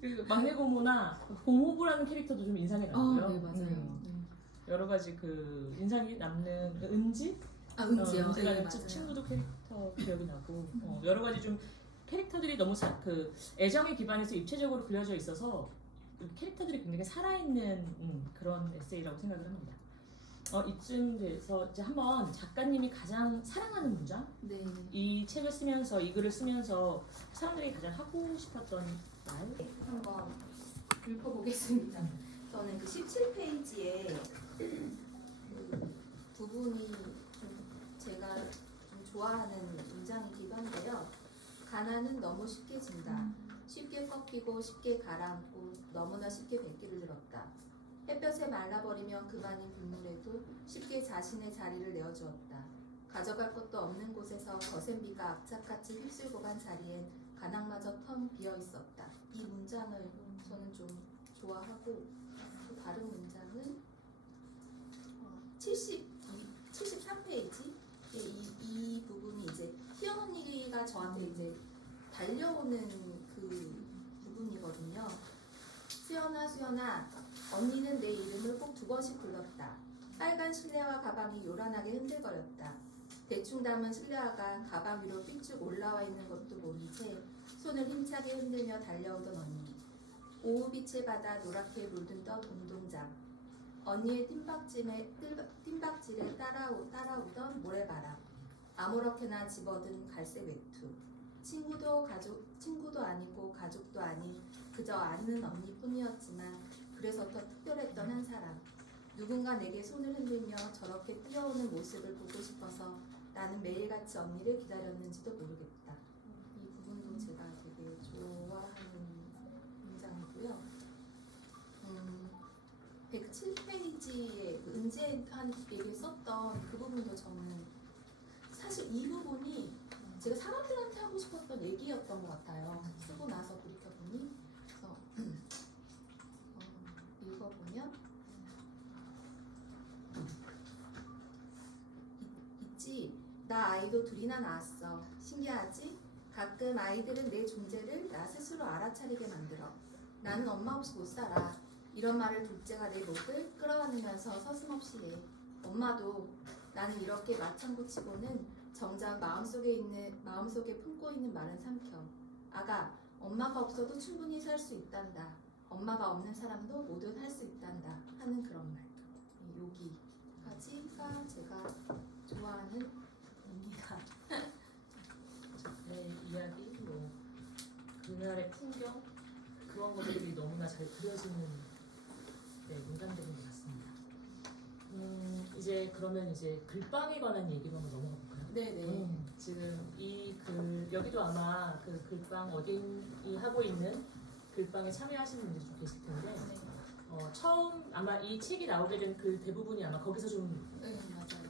그 막내 고모나 고모부라는 캐릭터도 좀 인상이 남고요. 네 맞아요. 여러 가지 그 인상이 남는 은지? 은지요. 제가 네, 맞아요. 친구도 캐릭터 기억이 나고 여러 가지 좀 캐릭터들이 너무 그 애정에 기반해서 입체적으로 그려져 있어서 캐릭터들이 굉장히 살아있는 그런 에세이라고 생각을 합니다. 이쯤 돼서 이제 한번 작가님이 가장 사랑하는 문장? 네. 이 책을 쓰면서 이 글을 쓰면서 사람들이 가장 하고 싶었던 말? 한번 읽어보겠습니다. 저는 그 17페이지에 그 부분이 제가 좀 좋아하는 문장이기도 한데요. 가난은 너무 쉽게 진다. 쉽게 꺾이고 쉽게 가라앉고 너무나 쉽게 뱉기를 들었다. 햇볕에 말라버리면 그만인 빗물에도 쉽게 자신의 자리를 내어주었다. 가져갈 것도 없는 곳에서 거센 비가 악착같이 휩쓸고 간 자리엔 가낭마저 텅 비어 있었다. 이 문장을 저는 좀 좋아하고 또 다른 문장은 73페이지 이 부분이 이제 희연 언니가 저한테 이제 달려오는 그 부분이거든요. 수연아 언니는 내 이름을 꼭 2번씩 불렀다. 빨간 실내화 가방이 요란하게 흔들거렸다. 대충 담은 실내화가 가방 위로 삐쭉 올라와 있는 것도 모른 채 손을 힘차게 흔들며 달려오던 언니. 오후빛에 바다 노랗게 물든 운동장. 언니의 뜀박질에 따라오던 모래바람. 아무렇게나 집어든 갈색 외투. 친구도 아니고 가족도 아닌 그저 아는 언니뿐이었지만 그래서 더 특별했던 한 사람. 누군가 내게 손을 흔들며 저렇게 뛰어오는 모습을 보고 싶어서 나는 매일같이 언니를 기다렸는지도 모르겠다. 이 부분도 제가 되게 좋아하는 문장이고요. 107페이지에 그 은지한에게 썼던 그 부분도 저는 사실 이 부분이 제가 사람들한테 하고 싶었던 얘기였던 것 같아요. 쓰고 나서 돌이켜보니 그래서 읽어보면 있지. 나 아이도 둘이나 낳았어. 신기하지? 가끔 아이들은 내 존재를 나 스스로 알아차리게 만들어. 나는 엄마 없이 못 살아. 이런 말을 둘째가 내 목을 끌어안으면서 서슴없이 해. 엄마도 나는 이렇게 마창구치고는 정작 마음속에 품고 있는 말은 삼켜. 아가, 엄마가 없어도 충분히 살 수 있단다. 엄마가 없는 사람도 뭐든 할 수 있단다. 하는 그런 말. 여기까지가 제가 좋아하는 입니다. 네, 이야기, 뭐 그날의 풍경 그런 것들이 너무나 잘 그려지는 문장들인 것 같습니다. 이제 그러면 이제 글빵에 관한 얘기로 한번 넘어가 볼까요? 네네. 지금 이 글 여기도 아마 그 글빵 어린이 하고 있는 글빵에 참여하시는 분들이 좀 계실 텐데 처음 아마 이 책이 나오게 된 글 대부분이 아마 거기서 좀 네, 맞아요.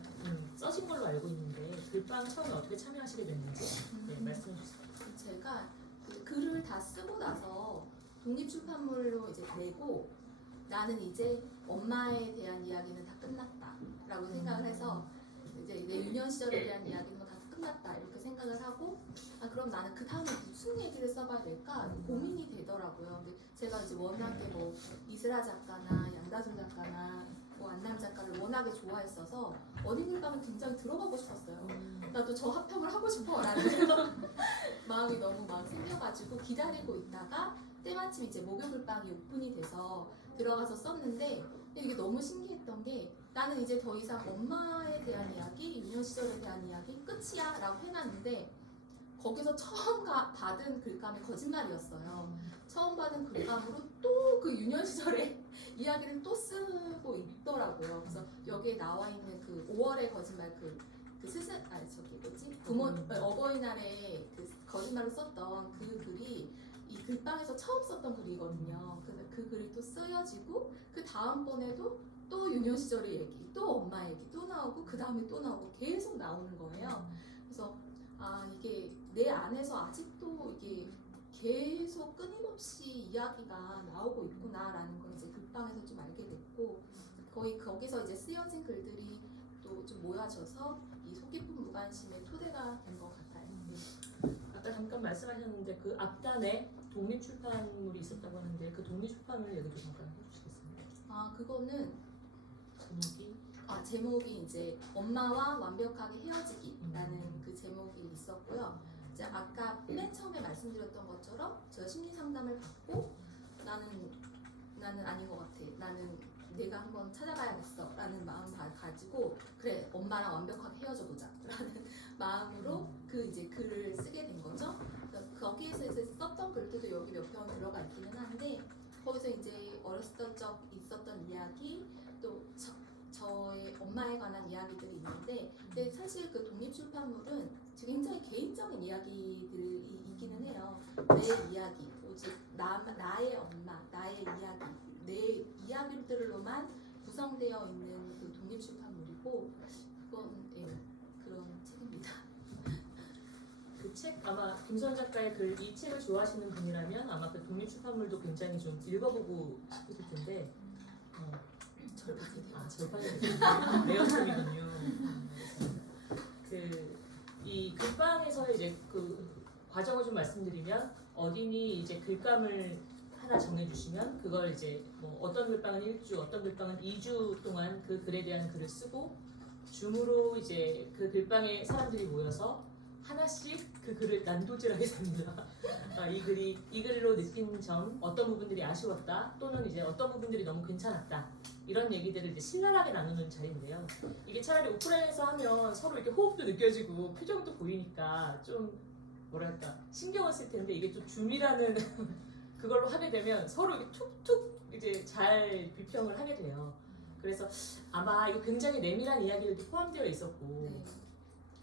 써진 걸로 알고 있는데 글빵 처음에 어떻게 참여하시게 됐는지 말씀해 주세요. 제가 그 글을 다 쓰고 나서 독립출판물로 이제 내고 나는 이제 엄마에 대한 이야기는 다 끝났다라고 생각을 해서 이제 내 유년 시절에 대한 이야기는 다 끝났다 이렇게 생각을 하고 그럼 나는 그 다음에 무슨 얘기를 써봐야 될까 고민이 되더라고요. 근데 제가 이제 워낙에 뭐 이슬아 작가나 양다솜 작가나 뭐 안남 작가를 워낙에 좋아했어서 어린이글빵을 굉장히 들어가고 싶었어요. 나도 저 합평을 하고 싶어라는 마음이 너무 막 생겨가지고 기다리고 있다가 때마침 이제 목요글빵이 오픈이 돼서 들어가서 썼는데 이게 너무 신기했던 게 나는 이제 더 이상 엄마에 대한 이야기, 유년 시절에 대한 이야기 끝이야 라고 해놨는데 거기서 처음 받은 글감이 거짓말이었어요. 처음 받은 글감으로 또 그 유년 시절의 이야기를 또 쓰고 있더라고요. 그래서 여기에 나와 있는 그 5월의 거짓말 어버이날에 그 거짓말을 썼던 그 글이 이 글빵에서 처음 썼던 글이거든요. 그래서 그 글이 또 쓰여지고 그 다음번에도 또 유년 시절의 얘기, 또 엄마 얘기 또 나오고 그 다음에 또 나오고 계속 나오는 거예요. 그래서 이게 내 안에서 아직도 이게 계속 끊임없이 이야기가 나오고 있구나라는 걸 이제 글빵에서 좀 알게 됐고 거의 거기서 이제 쓰여진 글들이 또 좀 모여져서 이 소깊은 무관심의 토대가 된 것 같아요. 아까 잠깐 말씀하셨는데 그 앞단에 독립출판물이 있었다고 하는데 그 독립출판물 얘기 좀 잠깐 해주시겠습니까? 그거는 제목이 제목이 이제 엄마와 완벽하게 헤어지기라는 그 제목이 있었고요. 이제 아까 맨 처음에 말씀드렸던 것처럼 제가 심리 상담을 받고 나는 아닌 것 같아. 나는 내가 한번 찾아가야겠어 라는 마음 가지고 그래 엄마랑 완벽하게 헤어져 보자 라는 마음으로 그 이제 글을 쓰게 된 거죠. 그러니까 거기에서 이제 썼던 글들도 여기 몇 편 들어가 있기는 한데 거기서 이제 어렸을 적 있었던 이야기 또 저의 엄마에 관한 이야기들이 있는데 근데 사실 그 독립출판물은 굉장히 개인적인 이야기들이 있기는 해요. 내 이야기, 오직 나의 엄마, 나의 이야기, 내 이야기들로만 구성되어 있는 그 독립출판물이고 그건 그런 책입니다. 그 책 아마 김선 작가의 이 책을 좋아하시는 분이라면 아마 그 독립출판물도 굉장히 좀 읽어보고 싶으실 텐데 절판이 레어템이군요. 이 글빵에서 이제 그 과정을 좀 말씀드리면 어린이 이제 글감을 하나 정해주시면 그걸 이제 뭐 어떤 글빵은 1주, 어떤 글빵은 2주 동안 그 글에 대한 글을 쓰고 줌으로 이제 그 글빵에 사람들이 모여서 하나씩 그 글을 난도질하게 됩니다. 이 글로 느낀 점, 어떤 부분들이 아쉬웠다, 또는 이제 어떤 부분들이 너무 괜찮았다. 이런 얘기들을 이제 신랄하게 나누는 자리인데요. 이게 차라리 오프라인에서 하면 서로 이렇게 호흡도 느껴지고 표정도 보이니까 좀 뭐랄까 신경을 쓸 텐데 이게 좀 줌이라는 그걸로 하게 되면 서로 이렇게 툭툭 이제 잘 비평을 하게 돼요. 그래서 아마 이거 굉장히 내밀한 이야기들도 포함되어 있었고. 네.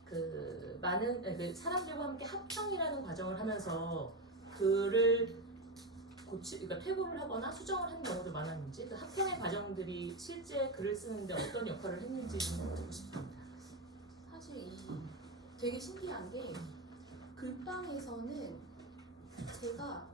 그 많은 사람들과 함께 합평이라는 과정을 하면서 글을 그러니까 퇴고를 하거나 수정을 하는 경우도 많았는지 그 합평의 과정들이 실제 글을 쓰는데 어떤 역할을 했는지 좀 듣고 싶습니다. 사실 되게 신기한 게 글빵에서는 제가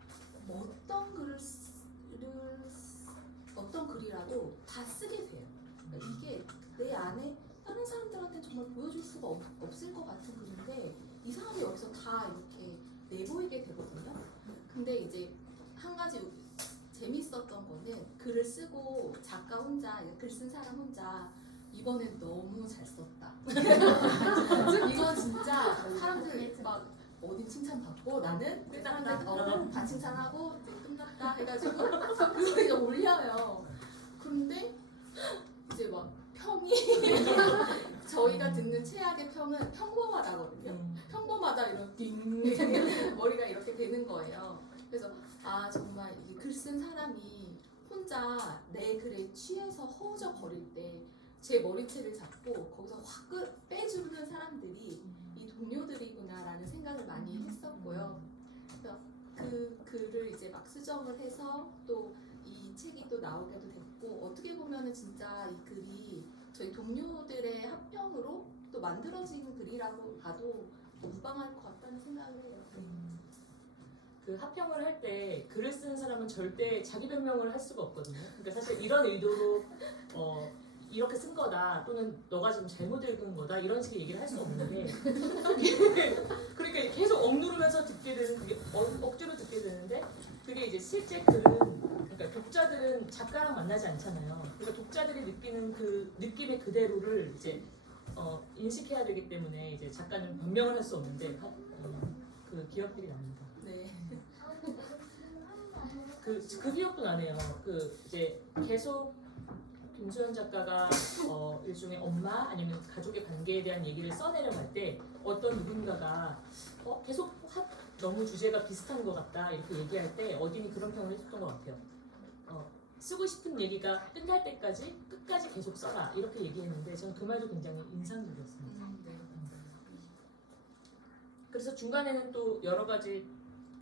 어떤 글이라도 다 쓰게 돼요. 그러니까 이게 내 안에 다른 사람들한테 정말 보여줄 수가 없을 것 같은 글인데 이상하게 여기서 다 이렇게 내보이게 되거든요. 근데 이제 한 가지 재밌었던 거는 글을 쓰고 작가 혼자, 글 쓴 사람 혼자 이번엔 너무 잘 썼다. 이거 진짜 사람들 막 어디 칭찬받고 나는 사람들 다 칭찬하고 이제 끝났다 해가지고 그걸 이제 올려요. 근데 이제 막 평이 저희가 듣는 최악의 평은 평범하다거든요. 평범하다 이런 띵 머리가 이렇게 되는 거예요. 그래서 아 정말 이 글 쓴 사람이 혼자 내 글에 취해서 허우적거릴 때 제 머리채를 잡고 거기서 확 빼주는 사람들이 이 동료들이구나라는 생각을 많이 했었고요. 그래서 그 글을 이제 막 수정을 해서 또 이 책이 또 나오게도 됐고 어떻게 보면은 진짜 이 글이 저희 동료들의 합평으로 또 만들어진 글이라고 봐도 무방할 것 같다는 생각을 해요. 그 합평을 할 때 글을 쓰는 사람은 절대 자기 변명을 할 수가 없거든요. 그러니까 사실 이런 의도로 이렇게 쓴 거다 또는 너가 지금 잘못 읽은 거다 이런 식의 얘기를 할 수 없는데 그러니까 이제 계속 억누르면서 듣게 되는 그게 억지로 듣게 되는데 그게 이제 실제 글은 그러니까 독자들은 작가랑 만나지 않잖아요. 그러니까 독자들이 느끼는 그 느낌의 그대로를 이제 인식해야 되기 때문에 이제 작가는 변명을 할 수 없는데 그 기억들이 납니다. 네. 그 기억도 나네요. 그 이제 계속 김수현 작가가 일종의 엄마 아니면 가족의 관계에 대한 얘기를 써내려고 할 때 어떤 누군가가 계속 너무 주제가 비슷한 것 같다 이렇게 얘기할 때 어딘이 그런 평을 해줬던 것 같아요. 쓰고 싶은 얘기가 끝날 때까지 끝까지 계속 써라 이렇게 얘기했는데 저는 그 말도 굉장히 인상적이었습니다. 네. 그래서 중간에는 또 여러 가지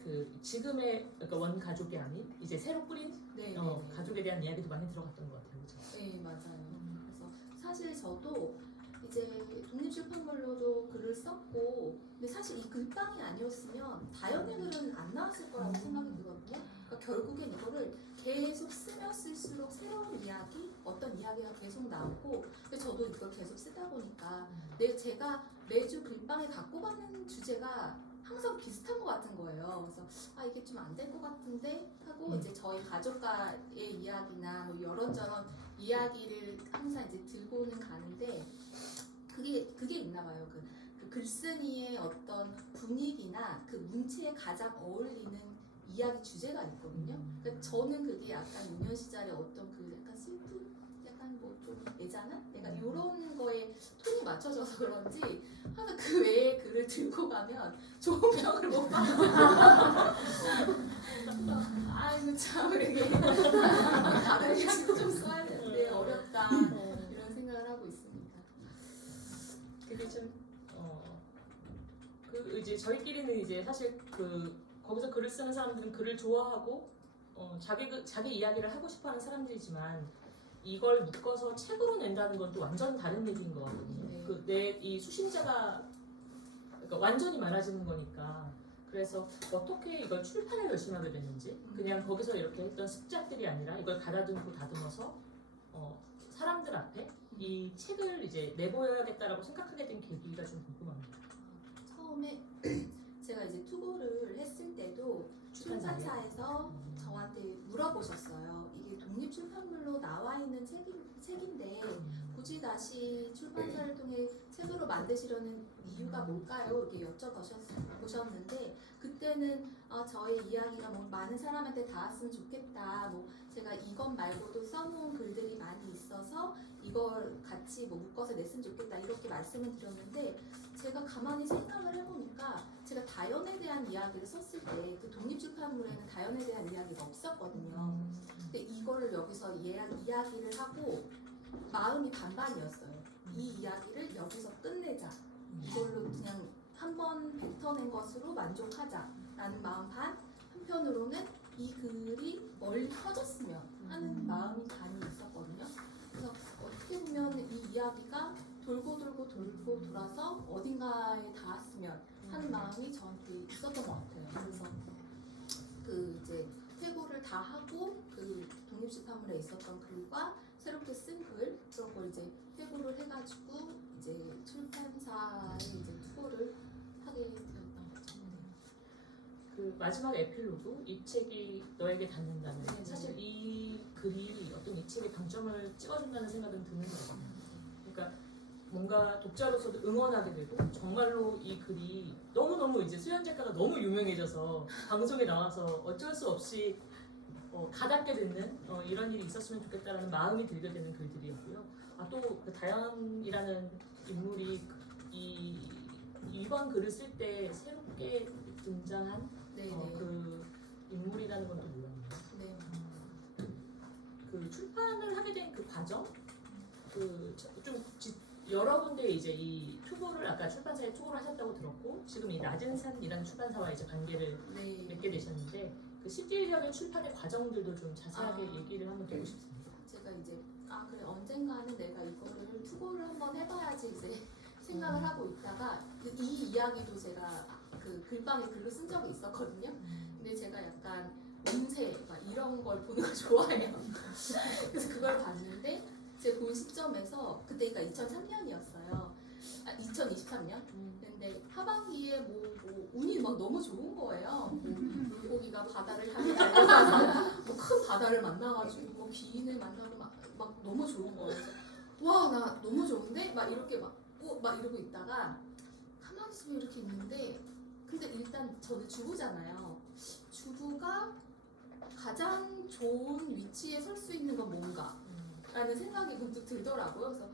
그 지금의 그러니까 원 가족이 아닌 이제 새로 꾸린 네, 가족에 대한 이야기도 많이 들어갔던 것 같아요. 그렇죠? 네, 맞아요. 그래서 사실 저도 이제 독립출판물로도 글을 썼고, 근데 사실 이 글빵이 아니었으면 다연의 글은 안 나왔을 거라고 생각이 들거든요. 그러니까 결국엔 이거를 계속 쓰면 쓸수록 새로운 이야기, 어떤 이야기가 계속 나오고, 근데 저도 이걸 계속 쓰다 보니까 제가 매주 글빵에 갖고 가는 주제가 항상 비슷한 것 같은 거예요. 그래서 아 이게 좀 안 될 것 같은데 하고 이제 저희 가족과의 이야기나 뭐 이런저런 이야기를 항상 이제 들고는 가는데 그게 있나 봐요. 그 글쓴이의 어떤 분위기나 그 문체에 가장 어울리는 이야기 주제가 있거든요. 그러니까 저는 그게 약간 유년 시절에 어떤 그 약간 슬픈, 약간 뭐 좀 애잔한, 약간 이런 거에 톤이 맞춰져서 그런지 항상 그 외의 글을 들고 가면 좋은 평을 못 받아요. 아이고 참 이렇게 다른 이야기도 좀 써야 되는데 어렵다 이런 생각을 하고 있습니다. 그게 좀 그 이제 저희끼리는 이제 사실 그 거기서 글을 쓰는 사람들은 글을 좋아하고 자기 이야기를 하고 싶어하는 사람들이지만 이걸 묶어서 책으로 낸다는 건 또 완전 다른 얘기인 것 같거든요. 네. 그 내 이 수신자가 그러니까 완전히 많아지는 거니까. 그래서 어떻게 이걸 출판을 열심히 하게 됐는지 그냥 거기서 이렇게 했던 습작들이 아니라 이걸 가다듬고 다듬어서 사람들 앞에 이 책을 이제 내보여야겠다라고 생각하게 된 계기가 좀 궁금합니다. 처음에 제가 이제 투고를 했을 때도 출판사에서 저한테 물어보셨어요. 이게 독립출판물로 나와 있는 책인데 굳이 다시 출판사를 통해 책으로 만드시려는 이유가 뭘까요? 이렇게 여쭤보셨는데 그때는 저의 이야기가 뭐 많은 사람한테 닿았으면 좋겠다. 뭐 제가 이것 말고도 써놓은 글들이 많이 있어서 이걸 같이 뭐 묶어서 냈으면 좋겠다 이렇게 말씀을 드렸는데 제가 가만히 생각을 해보니까 제가 다연에 대한 이야기를 썼을 때 그 독립출판물에는 다연에 대한 이야기가 없었거든요. 근데 이거를 여기서 이야기를 하고 마음이 반반이었어요. 이 이야기를 여기서 끝내자. 이걸로 그냥 한번 뱉어낸 것으로 만족하자라는 마음 반, 한편으로는 이 글이 멀리 퍼졌으면 하는 마음이 반이 있었거든요. 그래서 어떻게 보면 이 이야기가 돌고 돌아서 어딘가에 닿았으면 하는 마음이 저한테 있었던 것 같아요. 그래서 그 이제 태고를 다 하고 그 독립출판물에 있었던 글과 새롭게 쓴 글 그런 걸 이제 태고를 해가지고 이제 출판사에 이제 투고를 하게 되었던 거죠. 그 마지막 에필로그 이 책이 너에게 닿는다는 네, 네. 사실 이 글이 어떤 이 책의 강점을 찍어준다는 생각은 드는 거예요. 그러니까 뭔가 독자로서도 응원하게 되고 정말로 이 글이 너무너무 이제 수연 작가가 너무 유명해져서 방송에 나와서 어쩔 수 없이 가닿게 되는 이런 일이 있었으면 좋겠다라는 마음이 들게 되는 글들이었고요. 또 그 다영이라는 인물이 이번 글을 쓸 때 새롭게 등장한 네네. 그 인물이라는 건 또 몰랐네요. 네. 그 출판을 하게 된 그 과정, 좀 여러 군데 이제 이 투고를 아까 출판사에 투고를 하셨다고 들었고 지금 이 낮은 산이라는 출판사와 이제 관계를 네. 맺게 되셨는데 그 11년의 출판의 과정들도 좀 자세하게 아. 얘기를 한번 듣고 싶습니다. 제가 이제 그래 언젠가는 내가 이거를 투고를 한번 해봐야지 이제 생각을 하고 있다가 이 이야기도 제가 그 글방에 글로 쓴 적이 있었거든요. 근데 제가 약간 운세 막 이런 걸 보는 걸 좋아해요. 그래서 그걸 봤는데 제가 본 시점에서 그때가 2003년이었어요. 2023년. 근데 하반기에 뭐 운이 막 너무 좋은 거예요. 뭐 물고기가 바다를 향해 날아가서 뭐 큰 바다를 만나가지고 뭐 기인을 만나고 막 너무 좋은 거예요. 그래서 와 나 너무 좋은데 막 이렇게 막 이러고 있다가 가만히 있으면 이렇게 있는데 근데 일단 저는 주부잖아요. 주부가 가장 좋은 위치에 설 수 있는 건 뭔가? 라는 생각이 문득 들더라고요. 그래서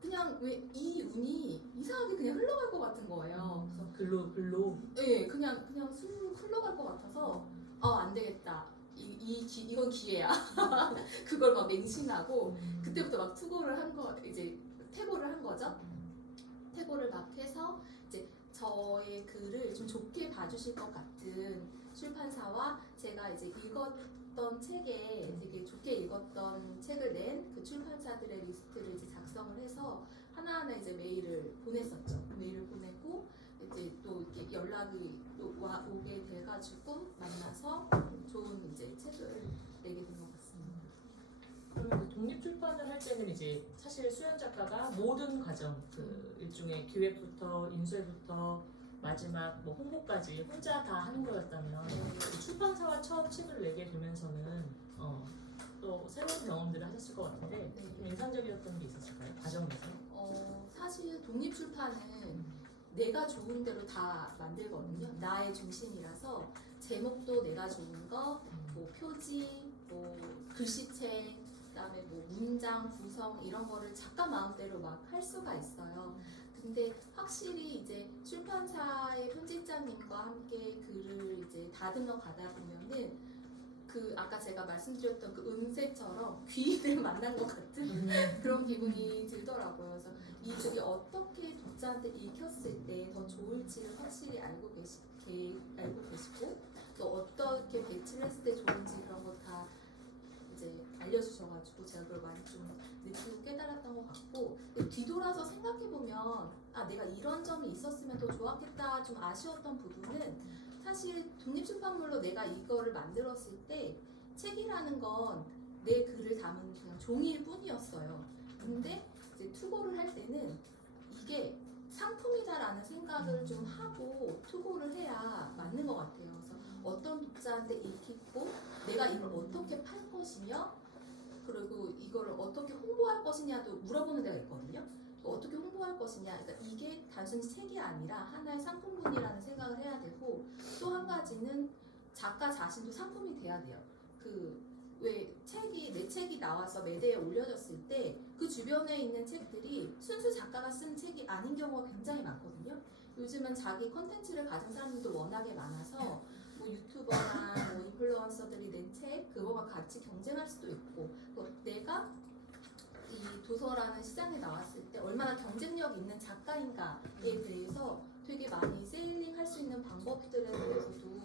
그냥 왜 이 운이 이상하게 그냥 흘러갈 것 같은 거예요. 그래서 글로 네, 그냥 술 흘러갈 것 같아서 안 되겠다. 이건 기회야. 그걸 막 맹신하고 그때부터 막 투고를 한 거 이제 태고를 한 거죠. 태고를 막 해서 이제 저의 글을 좀 좋게 봐주실 것 같은 출판사와 제가 이제 읽었던 책에 되게 좋게 읽었던 책을 낸 그 출판사들의 리스트를 이제 작성을 해서 하나하나 이제 메일을 보냈었죠. 메일을 보내고 이제 또 이렇게 연락이 또 오게 돼가지고 만나서 좋은 이제 책을 내게 된 것 같습니다. 그러면 독립 출판을 할 때는 이제 사실 수연 작가가 모든 과정 그 일종의 기획부터 인쇄부터 마지막 뭐 홍보까지 혼자 다 하는 거였다면 출판사와 처음 책을 내게 되면서는 또 새로운 경험들을 하셨을 것 같은데 좀 인상적이었던 게 있었을까요? 과정에서? 사실 독립 출판은 내가 좋은 대로 다 만들거든요. 나의 중심이라서 제목도 내가 좋은 거, 뭐 표지, 뭐 글씨체, 그다음에 뭐 문장 구성 이런 거를 작가 마음대로 막 할 수가 있어요. 근데 확실히 이제 출판사의 편집장님과 함께 글을 이제 다듬어 가다 보면은 그 아까 제가 말씀드렸던 그 은세처럼 귀인을 만난 것 같은 그런 기분이 들더라고요. 그래서 이 글이 어떻게 독자한테 읽혔을 때 더 좋을지를 확실히 알고 계시고 또 어떻게 배치를 했을 때 좋은지 그런 거 다 이제 알려주셔가지고 제가 그걸 많이 좀 느끼고 깨달았던 것 같고 뒤돌아서 생각해보면 내가 이런 점이 있었으면 더 좋았겠다 좀 아쉬웠던 부분은 사실 독립출판물로 내가 이거를 만들었을 때 책이라는 건 내 글을 담은 그냥 종이일 뿐이었어요. 근데 이제 투고를 할 때는 이게 상품이다라는 생각을 좀 하고 투고를 해야 맞는 것 같아요. 그래서 어떤 독자한테 읽히고 내가 이걸 어떻게 팔 것이며 그리고 이거를 어떻게 홍보할 것이냐도 물어보는 데가 있거든요. 어떻게 홍보할 것이냐. 그러니까 이게 단순히 책이 아니라 하나의 상품군이라는 생각을 해야 되고 또 한 가지는 작가 자신도 상품이 돼야 돼요. 왜 내 책이 나와서 매대에 올려졌을 때 그 주변에 있는 책들이 순수 작가가 쓴 책이 아닌 경우가 굉장히 많거든요. 요즘은 자기 컨텐츠를 가진 사람들도 워낙에 많아서 뭐 유튜버나 뭐 인플루언서들이 낸 책 그거가 같이 경쟁할 수도 있고 내가 이 도서라는 시장에 나왔을 때 얼마나 경쟁력 있는 작가인가에 대해서 되게 많이 세일링할 수 있는 방법들에 대해서도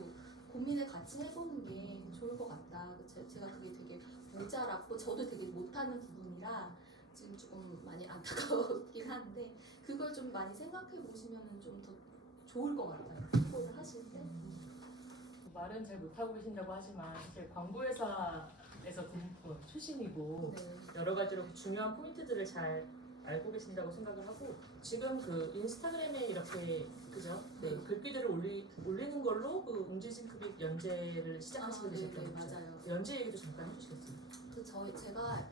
고민을 같이 해보는 게 좋을 것 같다. 제가 그게 되게 모자랐고 저도 되게 못하는 부분이라 지금 조금 많이 안타깝긴 한데 그걸 좀 많이 생각해 보시면 좀 더 좋을 것 같아요. 홍보를 하실 때. 말은 잘 못하고 계신다고 하지만 사실 광고회사에서 출신이고 네. 여러 가지로 중요한 포인트들을 잘 알고 계신다고 생각을 하고 지금 그 인스타그램에 이렇게 그죠? 네. 글귀들을 올리는 걸로 그 웅진싱크빅 연재를 시작하시게 되셨다고 네, 그죠? 맞아요. 연재 얘기도 잠깐 해주시겠어요? 제가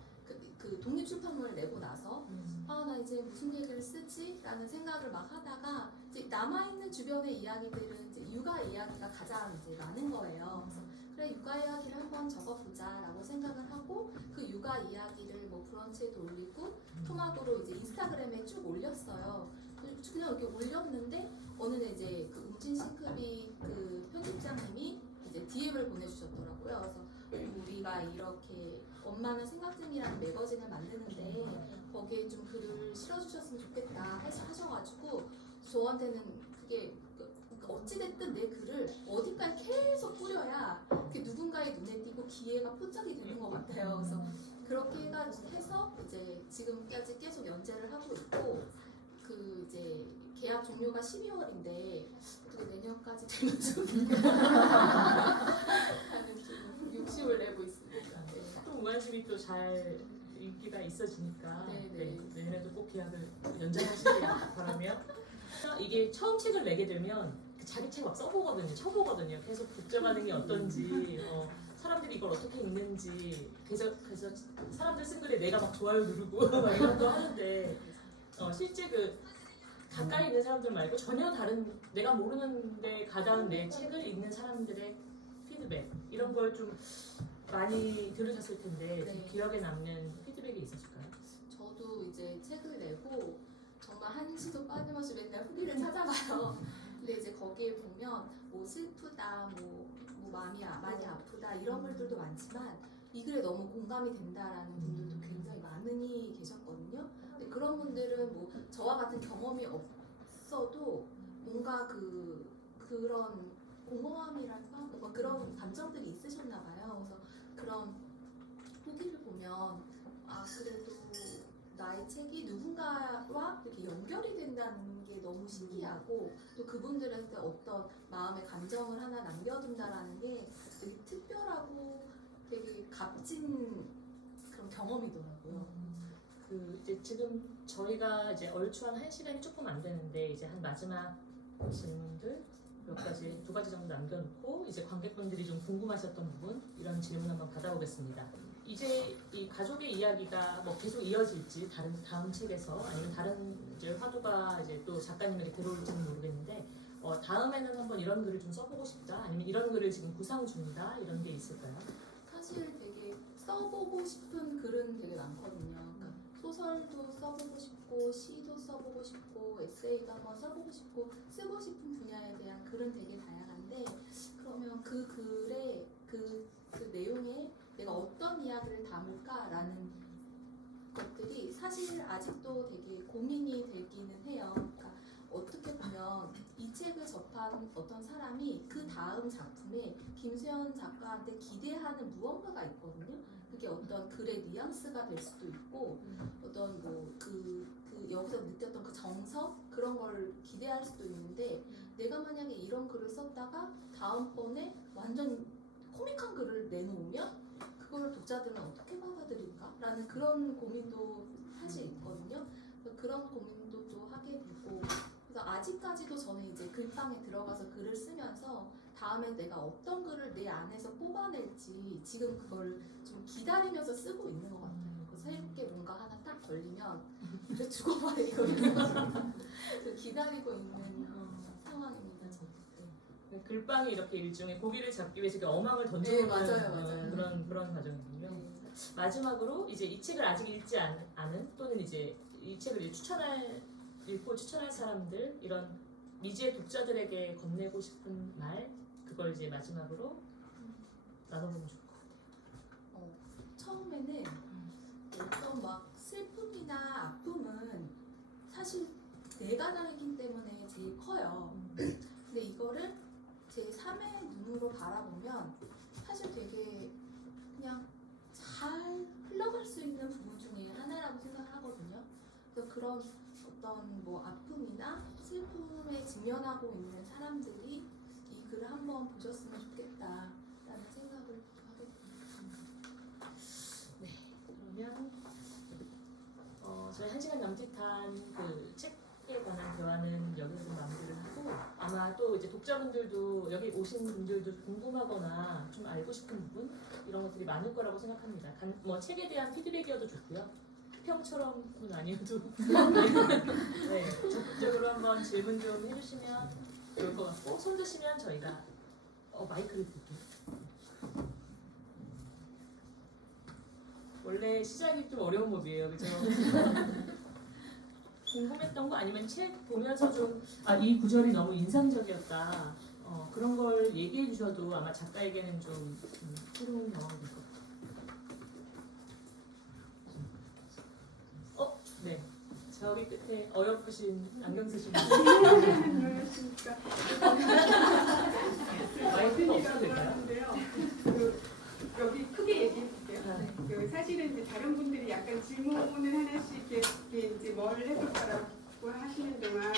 그 독립 출판물을 내고 나서 나 이제 무슨 얘기를 쓰지? 라는 생각을 막 하다가 이제 남아있는 주변의 이야기들은 이제 육아 이야기가 가장 이제 많은 거예요. 그래서 그래 육아 이야기를 한번 적어보자 라고 생각을 하고 그 육아 이야기를 뭐 브런치에도 올리고 토막으로 이제 인스타그램에 쭉 올렸어요. 그냥 이렇게 올렸는데 어느 날 이제 그 웅진 싱크빅 그 편집장님이 이제 DM을 보내주셨더라고요. 그래서 우리가 이렇게 엄마는 생각쟁이라는 매거진을 만드는데 거기에 좀 글을 실어주셨으면 좋겠다 하셔가지고 저한테는 그게 어찌됐든 내 글을 어디까지 계속 뿌려야 그게 누군가의 눈에 띄고 기회가 포착이 되는 것 같아요. 그래서 그렇게 해서 이제 지금까지 계속 연재를 하고 있고 그 이제 계약 종료가 12월인데 어떻게 내년까지 되면 좋겠다는 좀 욕심을 내고 있습니다. 네. 또 무관심이 또 잘 인기가 있어지니까 네. 내년에도 꼭 계약을 연장하시길 바라며 이게 처음 책을 내게 되면 그 자기 책 막 써보거든요. 쳐보거든요. 계속 독자 반응이 어떤지 사람들이 이걸 어떻게 읽는지 그래서 사람들 쓴 글에 내가 막 좋아요 누르고 막 이런 거 하는데 실제 그 가까이 있는 사람들 말고 전혀 다른 내가 모르는데 가다운 내 책을 읽는 사람들의 피드백 이런 걸 좀 많이 들으셨을 텐데 좀 네. 기억에 남는 피드백이 있으실까요? 저도 이제 책을 내고 정말 한시도 빠짐없이 맨날 후기를 찾아봐요. 근데 이제 거기에 보면 뭐 슬프다, 뭐 마음이 많이 아프다 이런 글들도 많지만 이 글에 너무 공감이 된다라는 분들도 굉장히 많으니 계셨거든요. 근데 그런 분들은 뭐 저와 같은 경험이 없어도 뭔가 그런 공허함이랄까 뭔가 그런 감정들이 있으셨나 봐요. 그래서 그런 후기를 보면 그래도 나의 책이 누군가와 이렇게 연결이 된다는 게 너무 신기하고 또 그분들한테 어떤 마음의 감정을 하나 남겨둔다라는 게 되게 특별하고 되게 값진 그런 경험이더라고요. 그 이제 지금 저희가 이제 얼추 한 1시간이 조금 안 되는데 이제 한 마지막 질문들 두 가지 정도 남겨놓고 이제 관객분들이 좀 궁금하셨던 부분 이런 질문 한번 받아보겠습니다. 이제 이 가족의 이야기가 뭐 계속 이어질지 다음 책에서 아니면 다른 이제 화두가 이제 또 작가님에게 들어올지는 모르겠는데 다음에는 한번 이런 글을 좀 써보고 싶다 아니면 이런 글을 지금 구상 중이다 이런 게 있을까요? 사실 되게 써보고 싶은 글은 되게 많거든요. 그러니까 소설도 써보고 싶고 시도 써보고 싶고 에세이도 한번 써보고 싶고 쓰고 싶은 분야에 대한 글은 되게 다양한데 그러면 그 글의 그 내용에 내가 어떤 이야기를 담을까라는 것들이 사실 아직도 되게 고민이 되기는 해요. 그러니까 어떻게 보면 이 책을 접한 어떤 사람이 그 다음 작품에 김수현 작가한테 기대하는 무언가가 있거든요. 그게 어떤 글의 뉘앙스가 될 수도 있고 어떤 여기서 느꼈던 그 정서 그런 걸 기대할 수도 있는데 내가 만약에 이런 글을 썼다가 다음번에 완전 코믹한 글을 내놓으면 그걸 독자들은 어떻게 받아들일까? 라는 그런 고민도 사실 있거든요. 그런 고민도 또 하게 되고 그래서 아직까지도 저는 이제 글방에 들어가서 글을 쓰면서 다음에 내가 어떤 글을 내 안에서 뽑아낼지 지금 그걸 좀 기다리면서 쓰고 있는 것 같아요. 그 새롭게 뭔가 하나 딱 걸리면 이제 죽어버리고 좀 기다리고 있는 상황입니다. 저도. 글방이 이렇게 일종의 고기를 잡기 위해서 이렇게 어망을 던져오는 맞아요. 그런 과정이군요. 네. 마지막으로 이제 이 책을 아직 읽지 않은 또는 이제 이 책을 읽고 추천할 사람들 이런 미지의 독자들에게 건네고 싶은 말 그걸 이제 마지막으로 나눠보면 좋을 것 같아요. 처음에는 어떤 막 슬픔이나 아픔은 사실 내가 나이기 때문에 제일 커요. 근데 이거를 제 3의 눈으로 바라보면 사실 되게 그냥 잘 흘러갈 수 있는 부분 중에 하나라고 생각하거든요. 그래서 그런 어떤 뭐 아픔이나 슬픔에 직면하고 있는 사람들이 이 이 글을 한번 보셨으면 좋겠다라는 생각을 하게 됩니다. 네, 그러면 저희 1시간 남짓한 그 책에 관한 대화는 여기서 좀 마무리를 하고 아마 또 이제 독자분들도 여기 오신 분들도 궁금하거나 좀 알고 싶은 부분 이런 것들이 많을 거라고 생각합니다. 뭐 책에 대한 피드백이어도 좋고요. 평처럼은 아니어도 네, 적극적으로 한번 질문 좀 해주시면 좋을 것 같고 손 드시면 저희가 마이크를 드릴게요. 원래 시작이 좀 어려운 법이에요, 그죠? 궁금했던 거 아니면 책 보면서 좀 이 구절이 너무 인상적이었다. 그런 걸 얘기해 주셔도 아마 작가에게는 좀 새로운 경험이 될 것 같아요. 네. 저기 끝에 어여쁘신 안경 쓰신 분. 안녕하십니까. 마이크가 없어도 될까요? 여기 크게 얘기해 볼게요. 사실은 이제 다른 분들이 약간 질문을 하나씩 이렇게 이제 뭘 해볼까라고 하시는 동안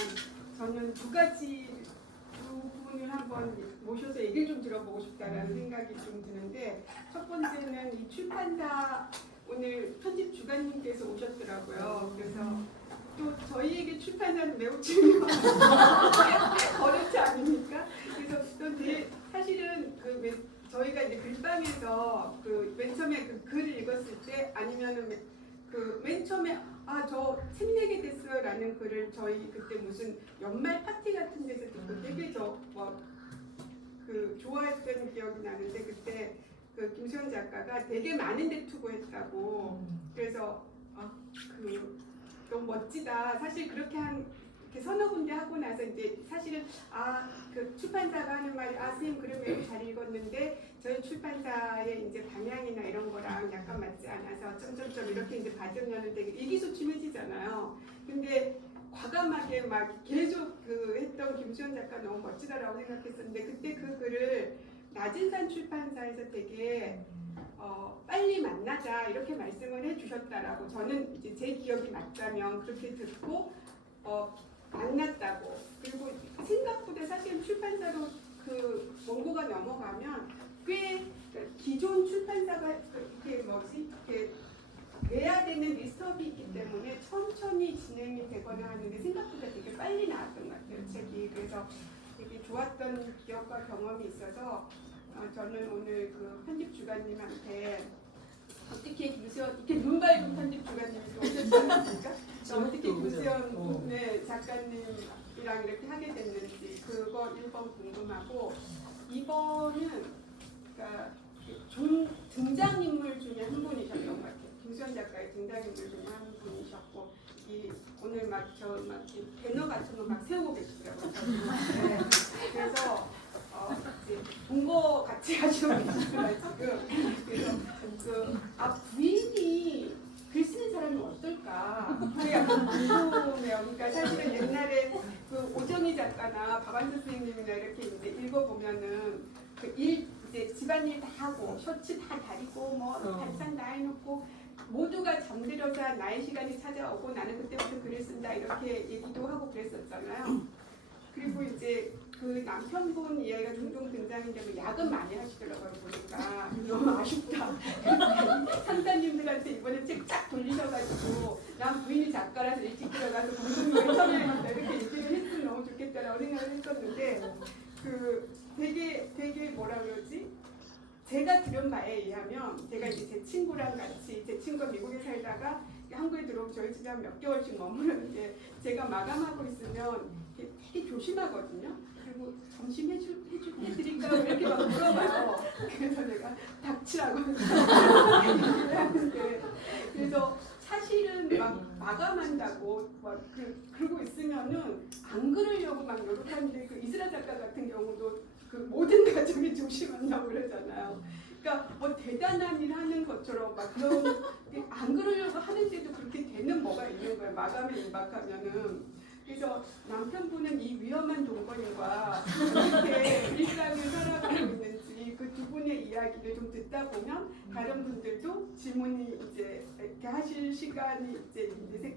저는 두 분을 한번 모셔서 얘기를 좀 들어보고 싶다라는 생각이 좀 드는데 첫 번째는 이 출판사 오늘 편집 주간님께서 오셨더라고요. 그래서 또 저희에게 출판사는 매우 중요한 어렵지 않습니까? 그래서 또 사실은 저희가 이제 글방에서 맨 처음에 글을 읽었을 때 아니면은 맨 처음에 저 책 내게 됐어요라는 글을 저희 그때 무슨 연말 파티 같은 데서 듣고 되게 좋아했던 기억이 나는데 그때 김수현 작가가 되게 많은 데 투고했다고 그래서 너무 멋지다. 사실 그렇게 이렇게 서너 군데 하고 나서 이제 사실은 출판사가 하는 말이 선생님 글을 매우 잘 읽었는데 저희 출판사의 이제 방향이나 이런 거랑 약간 맞지 않아서 점점점 이렇게 이제 받으면 되게 일기소침해지잖아요. 근데 과감하게 막 계속 했던 김수현 작가 너무 멋지다라고 생각했었는데 그때 그 글을 낮은산 출판사에서 되게 빨리 만나자 이렇게 말씀을 해주셨다라고 저는 이제 제 기억이 맞다면 그렇게 듣고 만났다고 그리고 생각보다 사실 출판사로 원고가 넘어가면 꽤 기존 출판사가 이렇게 내야 되는 리스트업이 있기 때문에 천천히 진행이 되거나 하는데 생각보다 되게 빨리 나왔던 것 같아요 책이. 그래서 되게 좋았던 기억과 경험이 있어서 저는 오늘 편집 주간님한테 어떻게 이렇게 눈 밝은 편집 주간님이 오셨지 않습니까? 어떻게 김수현 작가님이랑 이렇게 하게 됐는지 그거 1번 궁금하고 2번은 등장인물 중에 한 분이셨던 것 같아요. 김수현 작가의 등장인물 중에 한 분이셨고 오늘 배너 같은 거 막 세우고 계시더라고요. 네. 그래서 이제 동거 같이 하시고 계시더라고요. 그래서 부인이 글 쓰는 사람이 어떨까? 그게 약간 궁금해요. 그러니까 사실은 옛날에 오정희 작가나 박완서 선생님이나 이렇게 이제 읽어보면은 이제 집안일 다 하고 셔츠 다 다리고 발상 다 해놓고 모두가 잠들어서 나의 시간이 찾아오고 나는 그때부터 글을 쓴다 이렇게 얘기도 하고 그랬었잖아요. 그리고 이제 남편분 이야기가 종종 등장인데 야근 많이 하시더라고요. 보니까 너무 아쉽다. 상사님들한테 이번에 책 쫙 돌리셔가지고 난 부인이 작가라서 일찍 들어가서 공동묘에 참여해준다 이렇게 얘기를 했으면 너무 좋겠다라고 생각을 했었는데 되게 뭐라 그러지? 제가 들은 바에 의하면 제가 이제 제 친구랑 같이 제 친구가 미국에 살다가 한국에 들어오면 저희 집에 한 몇 개월씩 머무르는데 제가 마감하고 있으면 되게 조심하거든요. 그리고 점심 해드릴까요? 이렇게 막 물어봐요. 그래서 내가 닥치라고 하는데 그래서 사실은 마감한다고 그러고 있으면은 안 그러려고 이렇게 하는데 이스라 작가 같은 경우도 모든 가정이 조심한다고 그러잖아요. 그러니까 대단한 일 하는 것처럼 그런 안 그러려고 하는데도 그렇게 되는 뭐가 있는 거예요. 마감에 임박하면은. 그래서 남편분은 이 위험한 동거인과 어떻게 일상을 살아가고 있는지 그 두 분의 이야기를 좀 듣다 보면 다른 분들도 질문이 이제 이렇게 하실 시간이 이제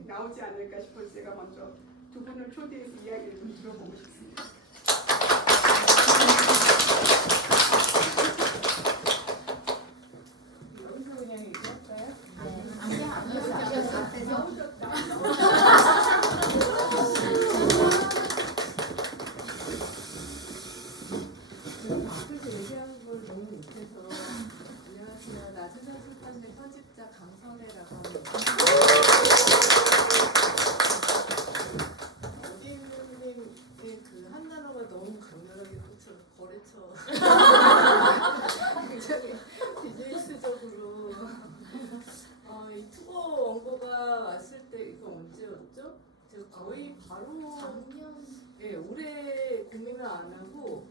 나오지 않을까 싶어서 제가 먼저 두 분을 초대해서 이야기를 좀 들어보고 싶습니다. 왔을 때 이거 언제였죠? 제가 거의 바로 작년 예, 오래 고민을 안 하고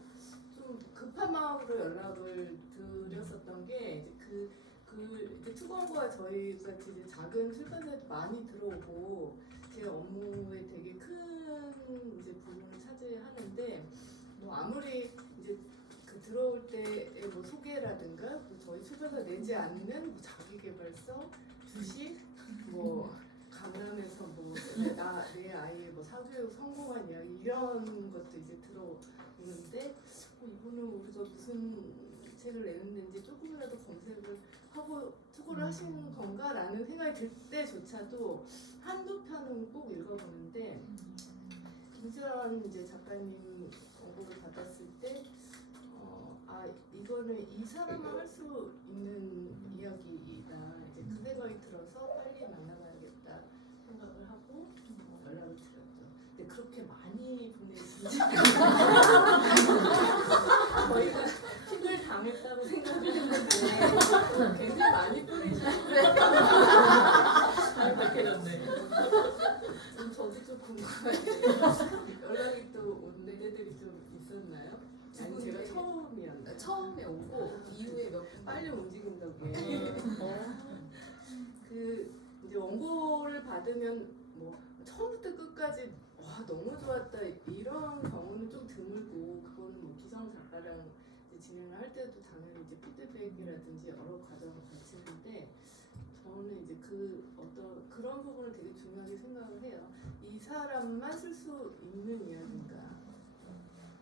좀 급한 마음으로 연락을 드렸었던 게 이제 이제 투건과 저희 같이 이제 작은 출판사에 많이 들어오고 제 업무에 되게 큰 이제 부분을 차지하는데 뭐 아무리 이제 그 들어올 때의 뭐 소개라든가 뭐 저희 출판사 내지 않는 뭐 자기계발서, 주식, 뭐 강남에서 뭐 내 아이의 뭐 사교육 성공한 이야기 이런 것도 이제 들어오는데 이분은 우리가 무슨 책을 내는지 조금이라도 검색을 하고 투고를 하신 건가라는 생각이 들 때조차도 한두 편은 꼭 읽어보는데 김수현 이제 작가님 원고를 받았을 때 이거는 이 사람만 할 수 있는 이야기이다. 이제 그 생각이 들어서 빨리 만나봐야겠다 생각을 하고 연락을 드렸죠. 근데 그렇게 많이 보내시지 저희가 픽을 당했다고 생각했는데 굉장히 많이 보내셨어요. 잘 밝혀졌네. 저도 좀 궁금한데 연락이 또 온 애들이 좀 있었나요? 아니 제가 처음이었나요? 처음에 오고 이후에 몇 분 빨리 움직인다고. 그 이제 원고를 받으면 뭐 처음부터 끝까지 와 너무 좋았다 이런 경우는 좀 드물고 그거는 뭐 기성 작가랑 이제 진행을 할 때도 당연히 이제 피드백이라든지 여러 과정을 거치는데 저는 이제 그 어떤 그런 부분을 되게 중요하게 생각을 해요. 이 사람만 쓸 수 있는 이야기인가?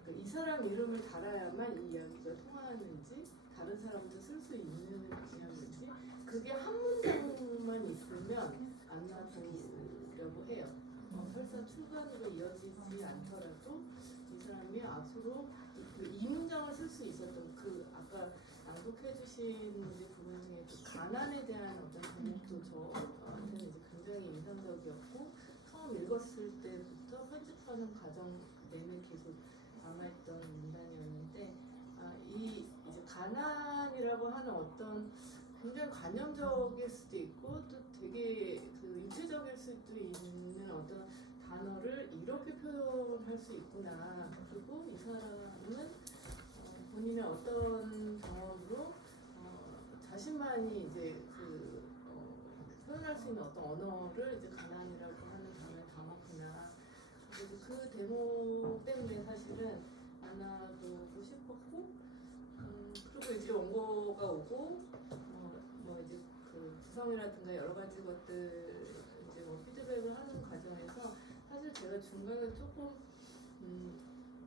이 사람 이름을 달아야만 이 이야기가 통하는지 다른 사람도 쓸 수 있는 이야기인지 그게 한 문장만 있으면 안 놔두려고 해요. 설사 출간으로 이어지지 않더라도 이 사람이 앞으로 이 문장을 쓸 수 있었던 그 아까 낭독해주신 부분 중에 그 가난에 대한 어떤 제목도 저한테는 이제 굉장히 인상적이었고 처음 읽었을 때부터 편집하는 과정 내내 계속 남아있던 문단이었는데 이 이제 가난이라고 하는 어떤 굉장히 관념적일 수도 있고 또 되게 그 육체적일 수도 있는 어떤 단어를 이렇게 표현할 수 있구나. 그리고 이 사람은 본인의 어떤 경험으로 자신만이 이제 표현할 수 있는 어떤 언어를 이제 가난이라고 하는 단어에 담았구나. 그래서 그 대목 때문에 사실은 만나보고 싶었고, 그리고 이제 원고가 오고, 뭐 이제 그 구성이라든가 여러 가지 것들 이제 뭐 피드백을 하는 과정에서 사실 제가 중간에 조금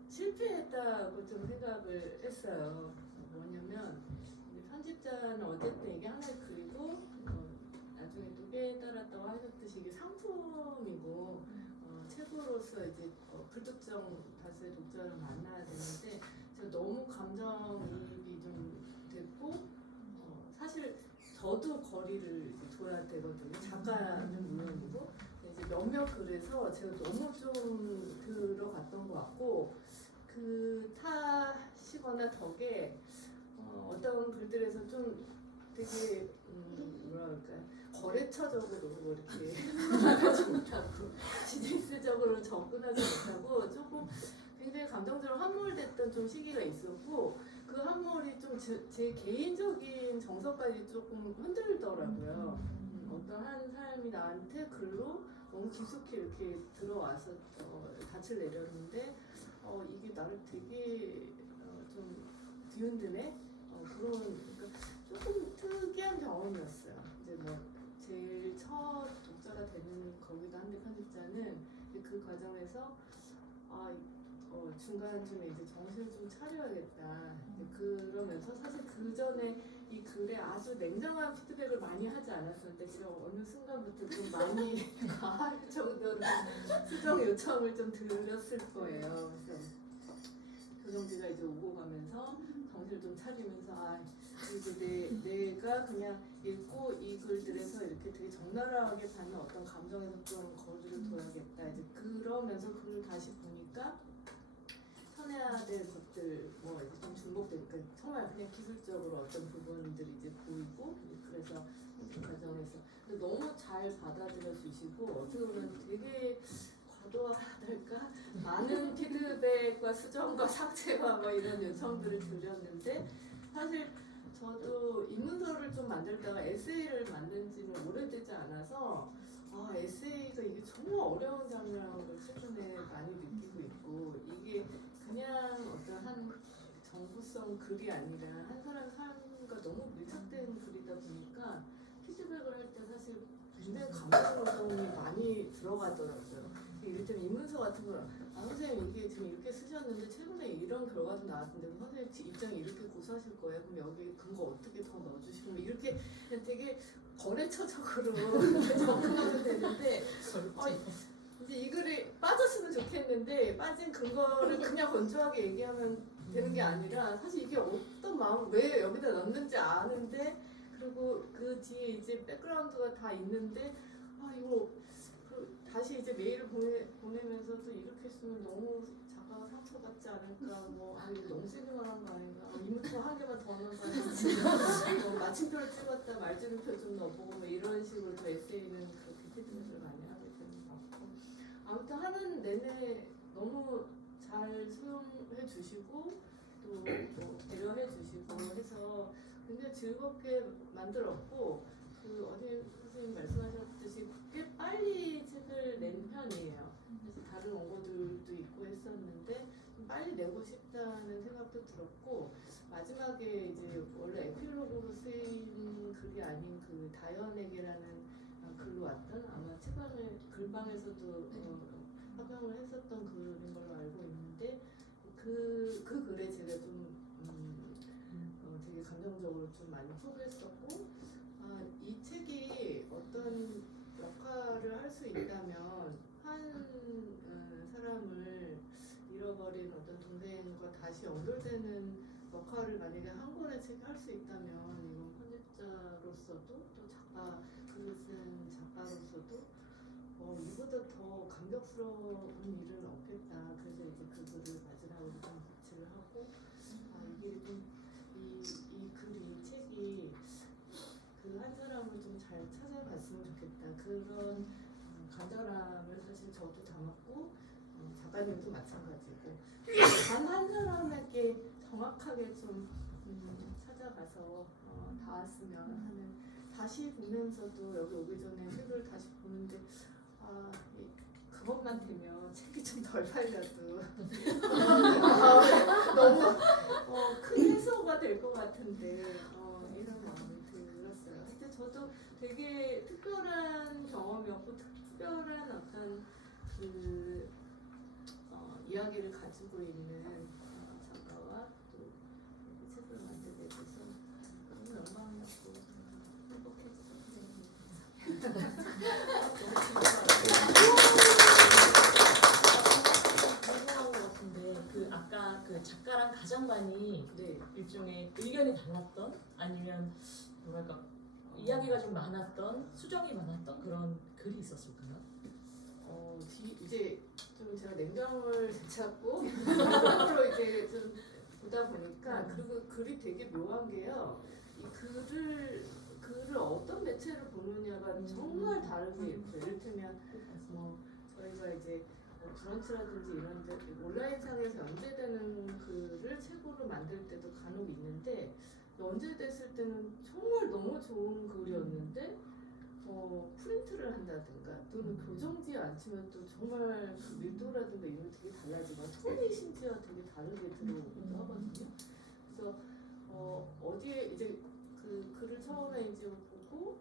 실패했다고 좀 생각을 했어요. 뭐냐면 이제 편집자는 어쨌든 이게 하나의 글이고 나중에 또 깨달았다고 하셨듯이 이게 상품이고 책으로서 이제 불특정 다수의 독자를 만나야 되는데 제가 너무 감정이입이 좀 됐고 사실 저도 거리를 이제 둬야 되거든요. 작가는 물론이고 이제 몇몇 글에서 제가 너무 좀 들어갔던 것 같고 그 타시거나 덕에 어떤 글들에서 좀 되게 뭐라 그럴까요? 거래처적으로 이렇게 나가지 못하고 비즈니스적으로 접근하지 못하고 조금 굉장히 감정적으로 함몰됐던 좀 시기가 있었고 그 함몰이 좀 제 개인적인 정서까지 조금 흔들더라고요. 어떤 한 사람이 나한테 글로 너무 깊숙이 이렇게 들어와서 닻을 내렸는데 이게 나를 되게 좀 뒤흔드네. 그러니까 조금 특이한 경험이었어요. 이제 뭐 제일 첫 독자가 되는 거기도 한데 편집자는 그 과정에서 중간쯤에 이제 정신을 좀 차려야겠다. 그러면서 사실 그 전에 이 글에 아주 냉정한 피드백을 많이 하지 않았었는데 제가 어느 순간부터 좀 많이 과할 정도로 수정 요청을 좀 드렸을 거예요. 그래서 교정지가 이제 오고 가면서 정신을 좀 차리면서 이제 내가 그냥 읽고 이 글들에서 이렇게 되게 적나라하게 받는 어떤 감정에서 좀 거리를 둬야겠다. 이제 그러면서 글을 다시 보니까 쳐내야 될 것들 뭐 이제 좀 중복되니까 정말 그냥 기술적으로 어떤 부분들이 이제 보이고 그래서 그 과정에서 근데 너무 잘 잘 받아들여 주시고 어떻게 보면 되게 과도하달까 많은 피드백과 수정과 삭제와 뭐 이런 요청들을 드렸는데 사실 저도 입문서를 좀 만들다가 에세이를 만든 지는 오래되지 않아서 에세이가 이게 정말 어려운 장르라는 걸 최근에 많이 느끼고 있고 이게 그냥 어떤 한 정보성 글이 아니라 한 사람 삶과 너무 밀착된 글이다 보니까 피드백을 할 때 사실 굉장히 감정 노동이 많이 들어가더라고요. 이를테면 입문서 같은 거 선생님 이게 지금 이렇게 쓰셨는데 최근에 이런 결과도 나왔는데 선생님 입장이 이렇게 고수하실 거예요. 그럼 여기 근거 어떻게 더 넣어주시고 이렇게 그냥 되게 거래처적으로 접근하면 되는데 이제 이 글이 빠졌으면 좋겠는데 빠진 근거를 그냥 건조하게 얘기하면 되는 게 아니라 사실 이게 어떤 마음 왜 여기다 넣는지 아는데 그리고 그 뒤에 이제 백그라운드가 다 있는데 이거 다시 이제 메일을 보내면서도 이렇게 쓰면 너무 작가가 상처받지 않을까 이거 너무 세게 말한 거 아닌가 이문서 한 개만 더 넣어봐야지 마침표를 찍었다 말줄임표 좀 넣어보고 이런 식으로 더 에세이는 그렇게 피드백을 많이 하게 되는 것 같고 아무튼 하는 내내 너무 잘 수용해 주시고 또 배려해 주시고 해서 굉장히 즐겁게 만들었고 어디 선생님 말씀하셨듯이 꽤 빨리 책을 낸 편이에요. 그래서 다른 원고들도 있고 했었는데 좀 빨리 내고 싶다는 생각도 들었고 마지막에 이제 원래 에필로그로 쓰인 글이 아닌 그 다연에게라는 글로 왔던 아마 책방을 글방에서도 합병을 했었던 글인 걸로 알고 있는데 그 글에 제가 좀 되게 감정적으로 좀 많이 소개했었고 이 책이 어떤 역할을 할 수 있다면 한 사람을 잃어버린 어떤 동생과 다시 연결되는 역할을 만약에 한 권의 책이 할 수 있다면 이건 편집자로서도 또 작가 글을 쓴 작가로서도 이보다 더 감격스러운 일은 없겠다. 그래서 이제 그 글을 마지막으로 좀 배치를 하고 이게 좀 이 글이 이 책이 그 한 사람을 좀 잘 찾아갔으면 좋겠다. 그런 간절함을 사실 저도 담았고 작가님도 마찬가지고 단 한 사람에게 정확하게 좀 찾아가서 닿았으면 하는 다시 보면서도 여기 오기 전에 책을 다시 보는데 그것만 되면 책이 좀 덜 팔려도 너무 큰 해소가 될 것 같은데 이런 마음이 들었어요. 근데 저도 되게 특별한 경험이었고 특별한 어떤 그 이야기를 가지고 있는 작가와 또 책을 만들게 돼서 너무 영광이었고 궁금한 것 같은데 아까 그 작가랑 가장반이 일종의 의견이 달랐던 아니면 뭐랄까 이야기가 좀 많았던 수정이 많았던 그런 글이 있었을까요? 이제 좀 제가 냉정을 되찾고 앞으로 이제 좀 보다 보니까 그리고 글이 되게 묘한 게요. 이 글을 어떤 매체를 보느냐가 정말 다르게 있고 이를테면 저희가 이제 브런치라든지 이런 데 온라인상에서 연재되는 글을 책으로 만들 때도 간혹 있는데 연재됐을 때는 정말 너무 좋은 글이었는데 프린트를 한다든가 또는 교정지에 앉히면 또 정말 그 밀도라든가 이런 게 되게 달라지고 톤이 심지어 되게 다르게 들어오기도 하거든요. 그래서 어디에 이제 그 글을 처음에 이제 보고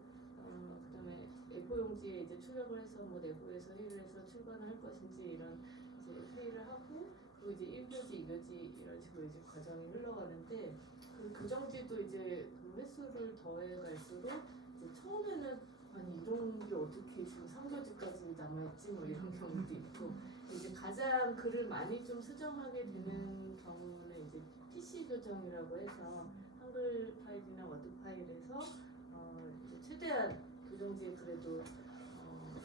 그다음에 A4용지에 이제 출력을 해서 내부에서 회의를 해서 출간을 할 것인지 이런 이제 회의를 하고 그리고 이제 1교지, 2교지 이런 식으로 이제 과정이 흘러가는데 그 교정지도 이제 그 횟수를 더해 갈수록 이제 처음에는 아니 이런 게 어떻게 지금 3교지까지 남아있지 이런 경우도 있고 이제 가장 글을 많이 좀 수정하게 되는 경우는 이제 PC 교정이라고 해서 한글 파일이나 워드 파일에서 이제 최대한 교정지에 그래도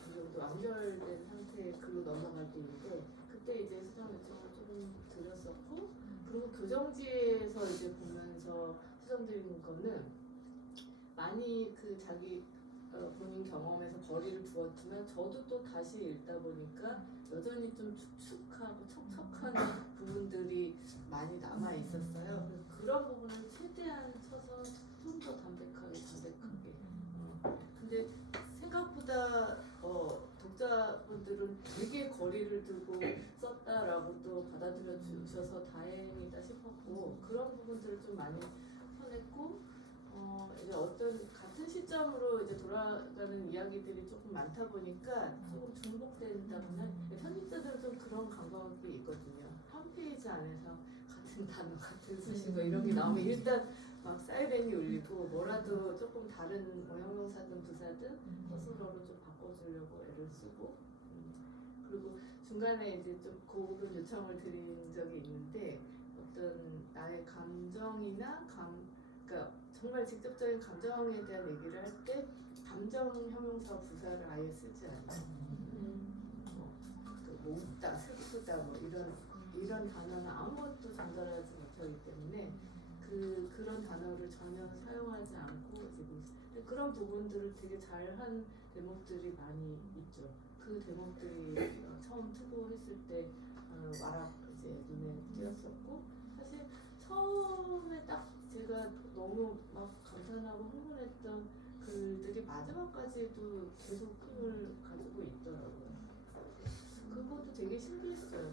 그 정도 완결된 상태의 글로 넘어갈 때인데 그때 이제 수정 요청을 조금 드렸었고 그리고 교정지에서 이제 보면서 수정드리는 거는 많이 그 자기 본인 경험에서 거리를 두었지만 저도 또 다시 읽다 보니까 여전히 좀 축축하고 척척한 부분들이 많이 남아 있었어요. 그래서 그런 부분을 최대한 쳐서 좀 더 담백하게. 근데 생각보다 독자분들은 되게 거리를 두고 썼다라고 또 받아들여 주셔서 다행이다 싶었고 그런 부분들을 좀 많이 편했고 이제 어떤 같은 시점으로 이제 돌아가는 이야기들이 조금 많다 보니까 조금 중복된다거나 편집자들은 좀 그런 감각이 있거든요. 한 페이지 안에서 같은 단어, 같은 수식어 이런 게 나오면 일단 막 사이렌이 울리고 뭐라도 조금 다른 뭐 형용사든 부사든 서술어로 좀 바꿔주려고 애를 쓰고 그리고 중간에 이제 좀 그 부분 요청을 드린 적이 있는데 어떤 나의 감정이나 그러니까 정말 직접적인 감정에 대한 얘기를 할 때 감정 형용사 부사를 아예 쓰지 않아요. 뭐 웃다, 슬프다 뭐 이런 단어는 아무것도 전달하지 못하기 때문에 그런 단어를 전혀 사용하지 않고 지금 그런 부분들을 되게 잘한 대목들이 많이 있죠. 그 대목들이 처음 투고했을 때 와락 이제 눈에 띄었었고 사실 처음에 딱 제가 너무 막 감탄하고 흥분했던 글들이 마지막까지도 계속 힘을 가지고 있더라고요. 그것도 되게 신기했어요.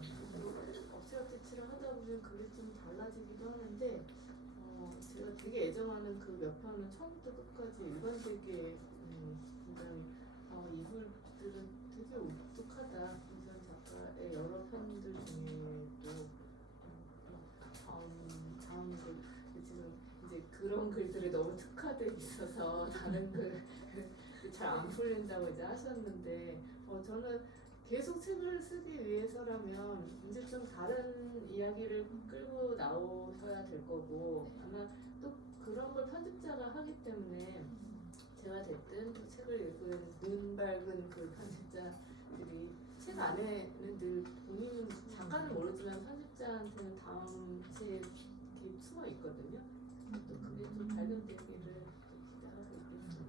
엎치락뒤치락 하다 보면 그게 좀 달라지기도 하는데 제가 되게 애정하는 그 몇 편은 처음부터 끝까지 일관되게 굉장히 이분들은 되게 독특하다. 김수현 작가의 여러 편들 중에도 다음 글 지금 이제 그런 글들이 너무 특화돼 있어서 다른 글 잘 안 풀린다고 이제 하셨는데 저는 계속 책을 쓰기 위해서라면 이제 좀 다른 이야기를 끌고 나오셔야 될 거고 아마 또 그런 걸 편집자가 하기 때문에 제가 됐든 또 책을 읽은 눈 밝은 그 편집자들이 책 안에는 늘 본인은 작가는 모르지만 편집자한테는 다음 책이 숨어 있거든요. 또 그게 좀 발견되기를 기대하고 있겠습니다.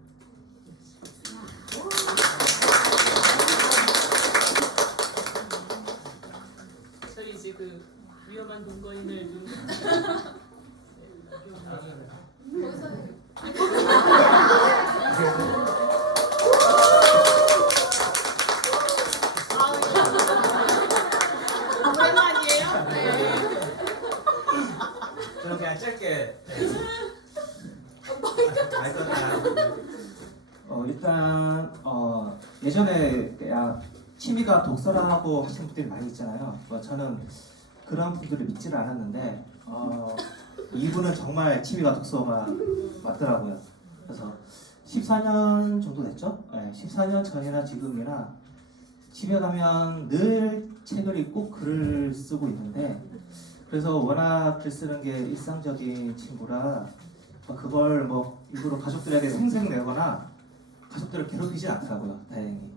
저희 이제 그 위험한 동거인을 좀 오랜만이에요? 저는 그냥 짧게 일단 예전에 취미가 독서라고 하시는 분들이 많이 있잖아요. 저는 그런 분들을 믿지를 않았는데 이분은 정말 취미가 독서가 맞더라고요. 그래서 14년 정도 됐죠? 네, 14년 전이나 지금이나 집에 가면 늘 책을 읽고 글을 쓰고 있는데 그래서 워낙 글 쓰는 게 일상적인 친구라 그걸 뭐 일부러 가족들에게 생색내거나 가족들을 괴롭히지 않더라고요. 다행히.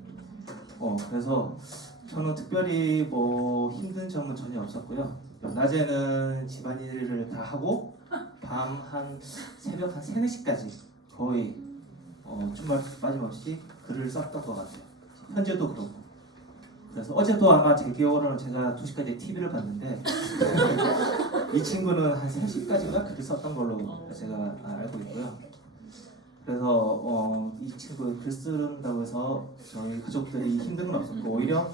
그래서 저는 특별히 뭐 힘든 점은 전혀 없었고요. 낮에는 집안일을 다 하고 밤 한 새벽 한 3, 4시까지 거의 주말 빠짐없이 글을 썼던 것 같아요. 현재도 그렇고. 그래서 어제도 아마 제 기억으로는 제가 2시까지 TV를 봤는데 이 친구는 한 3시까지인가 글을 썼던 걸로 제가 알고 있고요. 그래서 이 친구 글 쓴다고 해서 저희 가족들이 힘든 건 없었고 오히려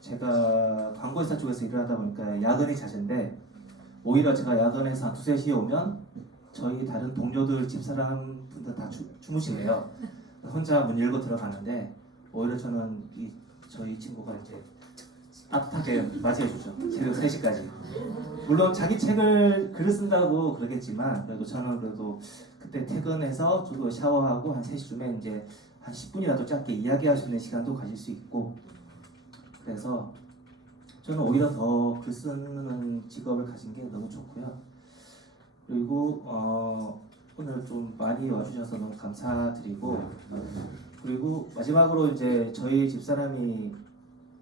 제가 광고회사 쪽에서 일을 하다 보니까 야근이 잦은데 오히려 제가 야근에서 한 2, 3시에 오면 저희 다른 동료들 집사람분들 다 주무시네요. 혼자 문 열고 들어가는데 오히려 저는 저희 친구가 이제 따뜻하게 맞이해주죠. 새벽 3시까지. 물론 자기 글을 쓴다고 그러겠지만 그래도 저는 그래도 그때 퇴근해서 저도 샤워하고 한 3시쯤에 이제 한 10분이라도 짧게 이야기할 수 있는 시간도 가질 수 있고 그래서 저는 오히려 더 글 쓰는 직업을 가진 게 너무 좋고요. 그리고 오늘 좀 많이 와주셔서 너무 감사드리고 그리고 마지막으로 이제 저희 집사람이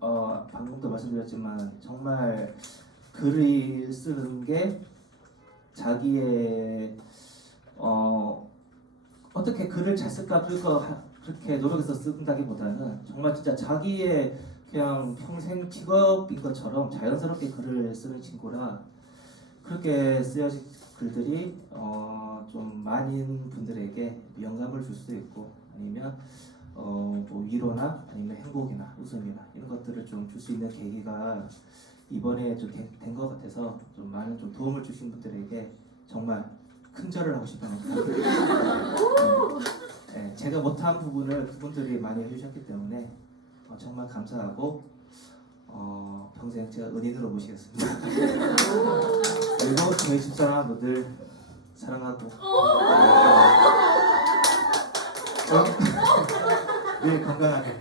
방금도 말씀드렸지만 정말 글을 쓰는 게 자기의 어떻게 글을 잘 쓸까 그거 그렇게 노력해서 쓴다기보다는 정말 진짜 자기의 그냥 평생 직업인 것처럼 자연스럽게 글을 쓰는 친구라 그렇게 쓰여진 글들이 좀 많은 분들에게 영감을 줄 수도 있고 아니면 뭐 위로나 아니면 행복이나 웃음이나 이런 것들을 좀 줄 수 있는 계기가 이번에 좀 된 것 같아서 좀 많은 좀 도움을 주신 분들에게 정말 큰 절을 하고 싶습니다. 네, 제가 못한 부분을 그분들이 많이 해주셨기 때문에 정말 감사하고 평생 제가 은인으로 모시겠습니다. 그리고 저희 집사람분들 사랑하고 늘 건강하게.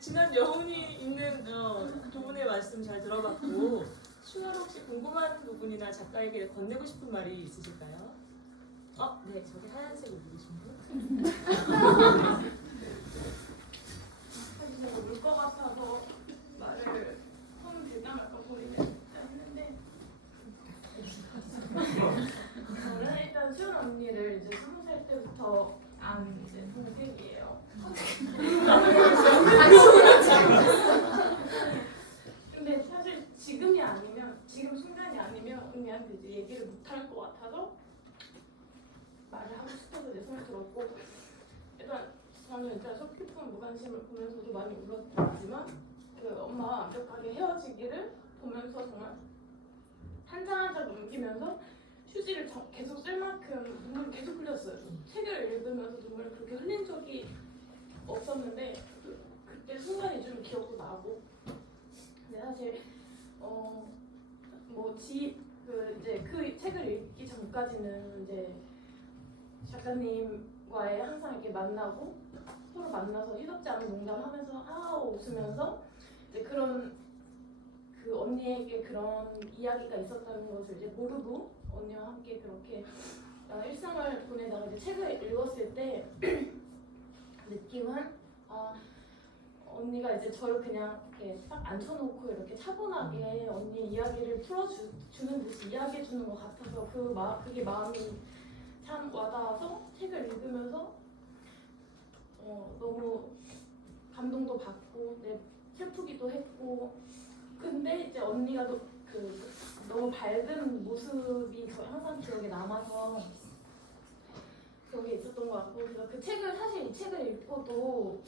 지난 여운이 있는 두 분의 말씀 잘 들어봤고 추가로 혹시 궁금한 부분이나 작가에게 건네고 싶은 말이 있으실까요? 네, 저기 하얀색 옷 입으신 분. 사실 울것 같아서 말을 손을 들다 말까 고민을 했는데 저는 일단 수연 언니를 이제 20살 때부터 안 이제 동생이에요. 근데 사실 지금이 아니면 지금 순간이 아니면 언니한테 이제 얘기를 못 할 것 같아서 말을 하고 싶어서 내 손을 들었고 일단 저는 일단 속 깊은 무관심을 보면서도 많이 울었지만 그 엄마와 완벽하게 헤어지기를 보면서 정말 한 장 한 장 넘기면서 휴지를 계속 쓸 만큼 눈물을 계속 흘렸어요. 책을 읽으면서 눈물을 그렇게 흘린 적이 없었는데 그때 순간이 좀 기억도 나고 근데 사실 이제 그 책을 읽기 전까지는 이제 작가님과의 항상 이렇게 만나고 서로 만나서 희석지 않은 농담하면서 웃으면서 이제 그런 그 언니에게 그런 이야기가 있었다는 것을 이제 모르고 언니와 함께 그렇게 일상을 보내다가 이제 책을 읽었을 때 느낌은 언니가 이제 저를 그냥 이렇게 딱 앉혀놓고 이렇게 차분하게 언니 이야기를 풀어주는 듯이 이야기해주는 것 같아서 그게 마음이 참 와닿아서 책을 읽으면서 너무 감동도 받고 슬프기도 했고 근데 이제 언니가 너무 밝은 모습이 항상 기억에 남아서 그런 게 있었던 것 같고 그래서 사실 이 책을 읽고도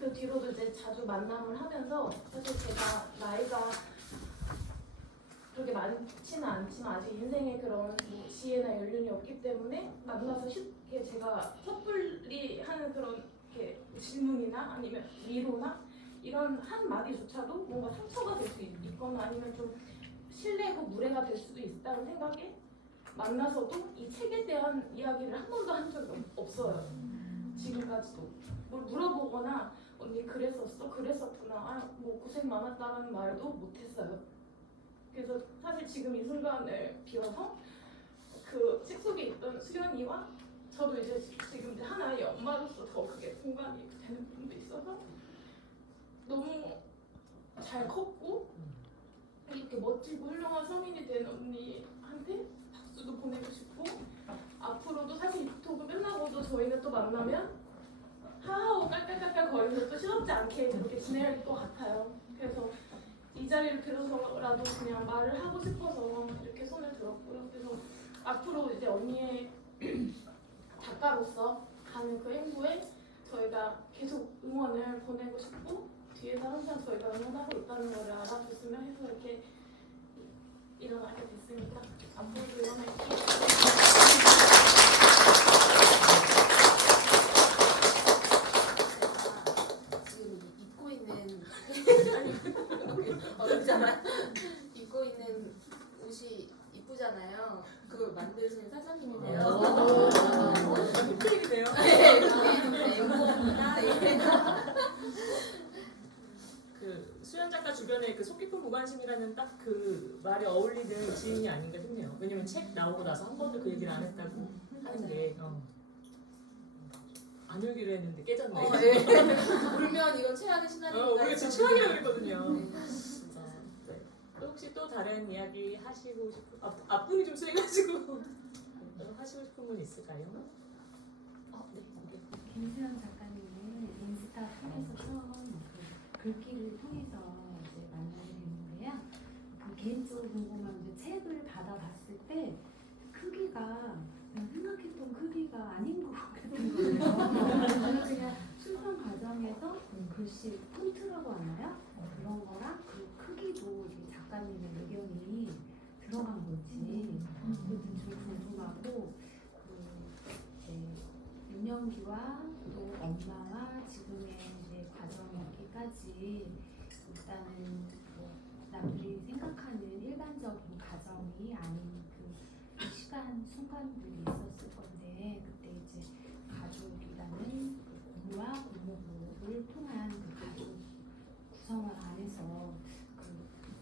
그 뒤로도 이제 자주 만남을 하면서 사실 제가 나이가 그렇게 많지는 않지만 아직 인생에 그런 지혜나 연륜이 없기 때문에 만나서 쉽게 제가 섣불리 하는 그런 이렇게 질문이나 아니면 위로나 이런 한 마디조차도 뭔가 상처가 될 수 있거나 아니면 좀 신뢰고 무례가 될 수도 있다는 생각에 만나서도 이 책에 대한 이야기를 한 번도 한 적이 없어요. 지금까지도 뭘 물어보거나 언니 그랬었구나 뭐 고생 많았다라는 말도 못했어요. 그래서 사실 지금 이 순간을 비워서 그 책 속에 있던 수연이와 저도 이제 지금 이제 하나의 엄마로서 더 그게 공감이 되는 부분도 있어서 너무 잘 컸고 이렇게 멋지고 훌륭한 성인이 된 언니한테 박수도 보내고 싶고 앞으로도 사실 이 톡을 끝나고도 저희는 또 만나면 하하오 깔깔깔깔 거리면서 또 시덥지 않게 그렇게 지낼 것 같아요. 그래서 이 자리를 빌어서라도 그냥 말을 하고 싶어서 이렇게 손을 들었고요. 그래서 앞으로 이제 언니의 작가로서 가는 그 행보에 저희가 계속 응원을 보내고 싶고 뒤에서 항상 저희가 응원하고 있다는 걸 알아줬으면 해서 이렇게 일어나게 됐습니다. 앞으로도 응원할게요. 지금 입고 있는 어렵잖아. 입고 있는 옷이 이쁘잖아요. 그걸 만드신 사장님이세요. 힐링이네요. 엠본이나 그 수연 작가 주변에 그 속 깊은 무관심이라는 딱 그 말에 어울리는 지인이 아닌가 싶네요. 왜냐면 책 나오고 나서 한 번도 그 얘기를 안 했다고 하는 게 안 울기로 했는데 깨졌네. 울면 이건 최악의 시나리오가 우리가 진짜 최악이라고 그랬거든요. 네. 네. 또 혹시 또 다른 이야기 하시고 싶은 앞분이 좀 쎄가지고 하시고 싶은 분 있을까요? 네. 김수현 작가님은 인스타 통해서 처음 그 글귀를 통해서 이제 만나게 됐는데요. 그 개인적으로 궁금한 게 책을 받아봤을 때 크기가 그냥 생각했던 크기가 아닌 것 같은 거예요. 저는 그냥 출판 과정에서 글씨 폰트라고 하나요? 그런 거랑 그 크기도 이게 작가님의 의견이 들어간 건지 그것도 좀 궁금하고 윤영기와 또 엄마와 지금의 이제 과정이기까지 일단은 뭐 남들이 생각하는 일반적인 가정이 아닌 그 시간 순간들이 있었을 건데 그때 이제 가족이라는 그 고모와 고모부를 통한 그 가족 구성원 안에서 그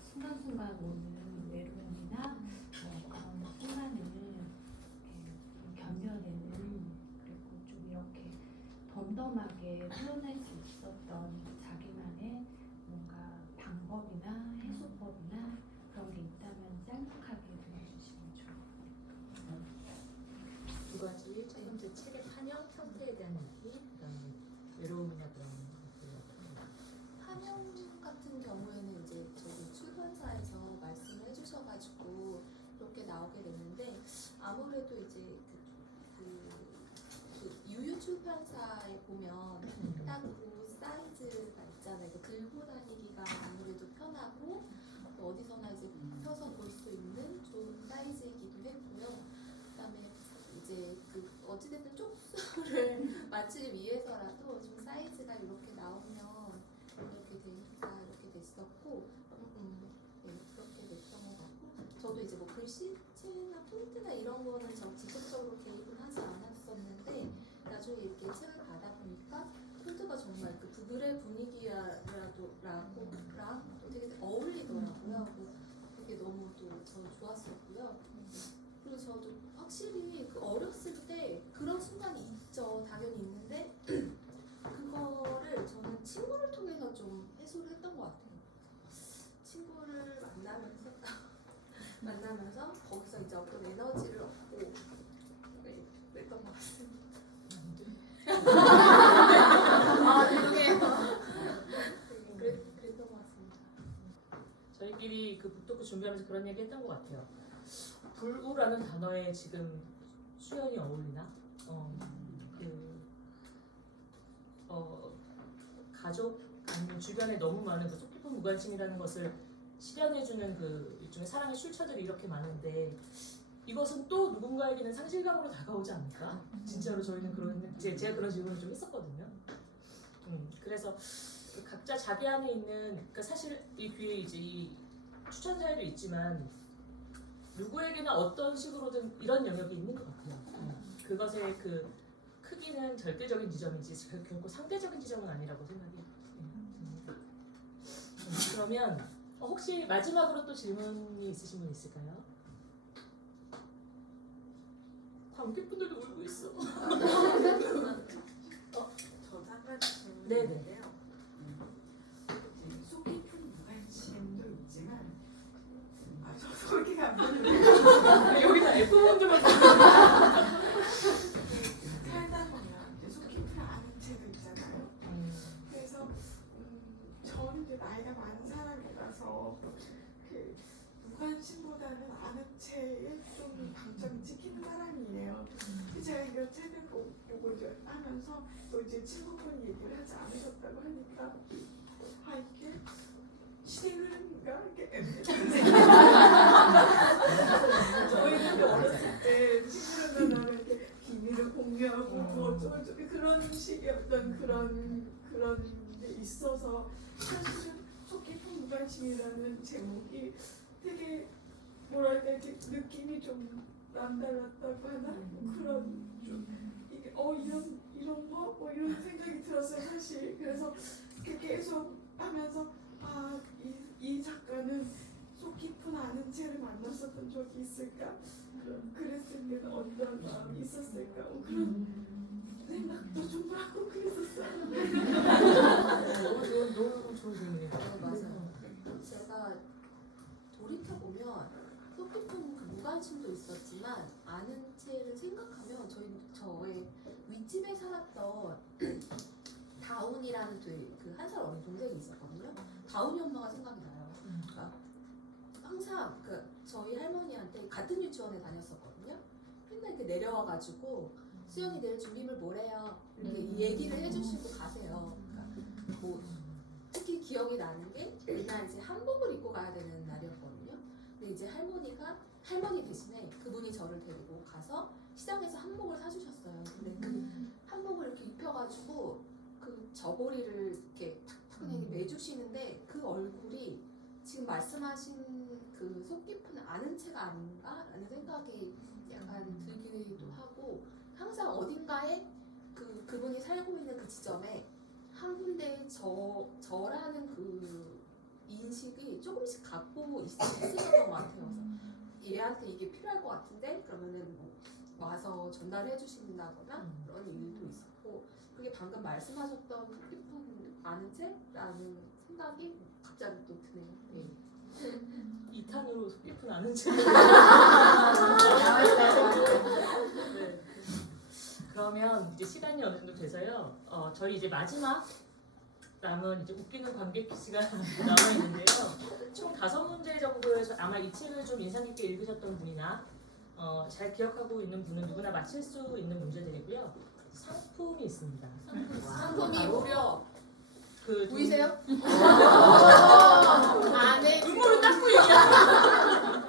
순간순간 오는 외로움이나 그런 순간을 이렇게 견뎌내는 그리고 좀 이렇게 덤덤하게 표현할 수 있었던 자기만의 뭔가 방법이나 해소법이나 그런 게 있다면 짤막하게 들려주시면 좋을 것 같아요. 두 가지. 첫 번째 책의 판형 형태에 대한 얘기, 그다음에 외로움이나 그런 것들. 한영 같은 경우에는 이제 저희 출판사에서 말씀을 해주셔가지고 이렇게 나오게 됐는데 아무래도 이제 그 유유 출판사에 보면 딱 그 사이즈가 있잖아요. 그 들고 다니기가 아무래도 편하고 또 어디서나 이제 펴서 볼 수 있는 좋은 사이즈이기도 했고요. 그다음에 이제 그 어찌됐든 쪽수를 맞추기 위해서라도 좀 사이즈가 이렇게 나오면 이렇게 되니까 이렇게 됐었고, 네, 그렇게 됐던 것 같고, 저도 이제 뭐 글씨체나 폰트나 이런 거는 저 직접적으로 개입은 하지 않았었는데 나중에 이렇게 책을 가다 보니까 폰트가 정말 그 글의 분위기랑 또 되게 어울리더라고요. 그게 너무 또 저는 좋았었고요. 그리고 저도 확실히 그 어렸을 때 그런 순간이 있죠. 당연히 있는데 그거를 저는 친구를 통해서 좀 해소를 했던 것 같아요. 친구를 만나면서 거기서 이제 어떤 에너지를 얻고 그랬던 것 같습니다. 죄송해요. 그랬던 것 같습니다. 저희끼리 그 북토크 준비하면서 그런 얘기 했던 것 같아요. 불우라는 단어에 지금 수연이 어울리나? 가족 아니면 주변에 너무 많은 그 속 깊은 무관심이라는 것을 실현해주는 그 일종의 사랑의 출처들이 이렇게 많은데 이것은 또 누군가에게는 상실감으로 다가오지 않을까? 진짜로 저희는 그런 제가 그런 질문을 좀 했었거든요. 그래서 그 각자 자기 안에 있는 그러니까 사실 이 뒤에 이제 이 추천 사회도 있지만 누구에게나 어떤 식으로든 이런 영역이 있는 것 같아요. 그것의 그 크기는 절대적인 지점이지 결코 상대적인 지점은 아니라고 생각이 듭니다. 그러면 혹시 마지막으로 또 질문이 있으신 분 있을까요? 관객분들도 울고 있어. 저도 한 가지 네네. 질문인데요. 속 깊은 무관심도 있지만 저도 그렇게 감동을 여기다 F본드만 살다 보면 이제 속 깊은 아는 채도 있잖아요. 그래서 저는 이제 나이가 많은 사람이라서 그 무관심보다는 아는 채에 좀 방점이 찍히는 사람이에요. 제가 이거 책을 보고 이제 하면서 또 이제 친구분이 얘기를 하지 않으셨다고 하니까 이게 시대 흐름인가? 이렇게 저희는 어렸을 때 친구랑 나랑 이렇게 비밀을 공유하고 뭐 어쩌고저쩌고 그런 식의 어떤 그런 게 있어서 사실은 속 깊은 무관심이라는 제목이 되게 뭐랄까 이렇게 느낌이 좀 남달랐다고 하나? 그런 좀 이게 이런 거? 뭐 이런 생각이 들었어요 사실. 그래서 이렇게 계속 하면서 이 작가는 속 깊은 아는 채를 만났었던 적이 있을까? 그랬을 때는 어떤 마음이 있었을까? 그런 생각도 좀 하고 그랬었어요. 너무 좋은 질문이에요. 맞아요. 제가 돌이켜보면 속깊은 그 무관심도 있었지만 아는 채를 생각하면 저의 윗집에 살았던 다운이라는 그 한 살 어린 동생이 있었거든요. 다운이 엄마가 생각이 나요. 그러니까 항상 저희 할머니한테 같은 유치원에 다녔었거든요. 맨날 이렇게 내려와가지고 수영이 내일 준비물 뭐래요? 이렇게 이 얘기를 해주시고 가세요. 그러니까 뭐 특히 기억이 나는 게 그날 이제 한복을 입고 가야 되는 날이었거든요. 근데 이제 할머니 대신에 그분이 저를 데리고 가서 시장에서 한복을 사주셨어요. 근데 그 한복을 이렇게 입혀가지고 그 저고리를 이렇게 탁탁 그냥 매주시는데 그 얼굴이 지금 말씀하신 그 속 깊은 아는 채가 아닌가라는 생각이 약간 들기도 하고 항상 어딘가에 그분이 살고 있는 그 지점에 한 군데에 저라는 그 인식이 조금씩 갖고 있었던 것 같아요. 그래서 얘한테 이게 필요할 것 같은데 그러면은 뭐 와서 전달해 주신다거나 그런 일도 있었고 그게 방금 말씀하셨던 속 깊은 아는 채라는 생각이 갑자기 또 드네요. 네. 2탄으로 속 깊은 아는 체. 네. 그러면 이제 시간이 어느 정도 돼서요. 저희 이제 마지막 남은 이제 웃기는 관객 시간 남아 있는데요. 총 5문제 정도에서 아마 이 책을 좀 인상 깊게 읽으셨던 분이나 잘 기억하고 있는 분은 누구나 맞힐 수 있는 문제들이고요. 상품이 있습니다. 상품이 바로 무려 그 보이세요? 안에 눈물을 닦고 얘기하는.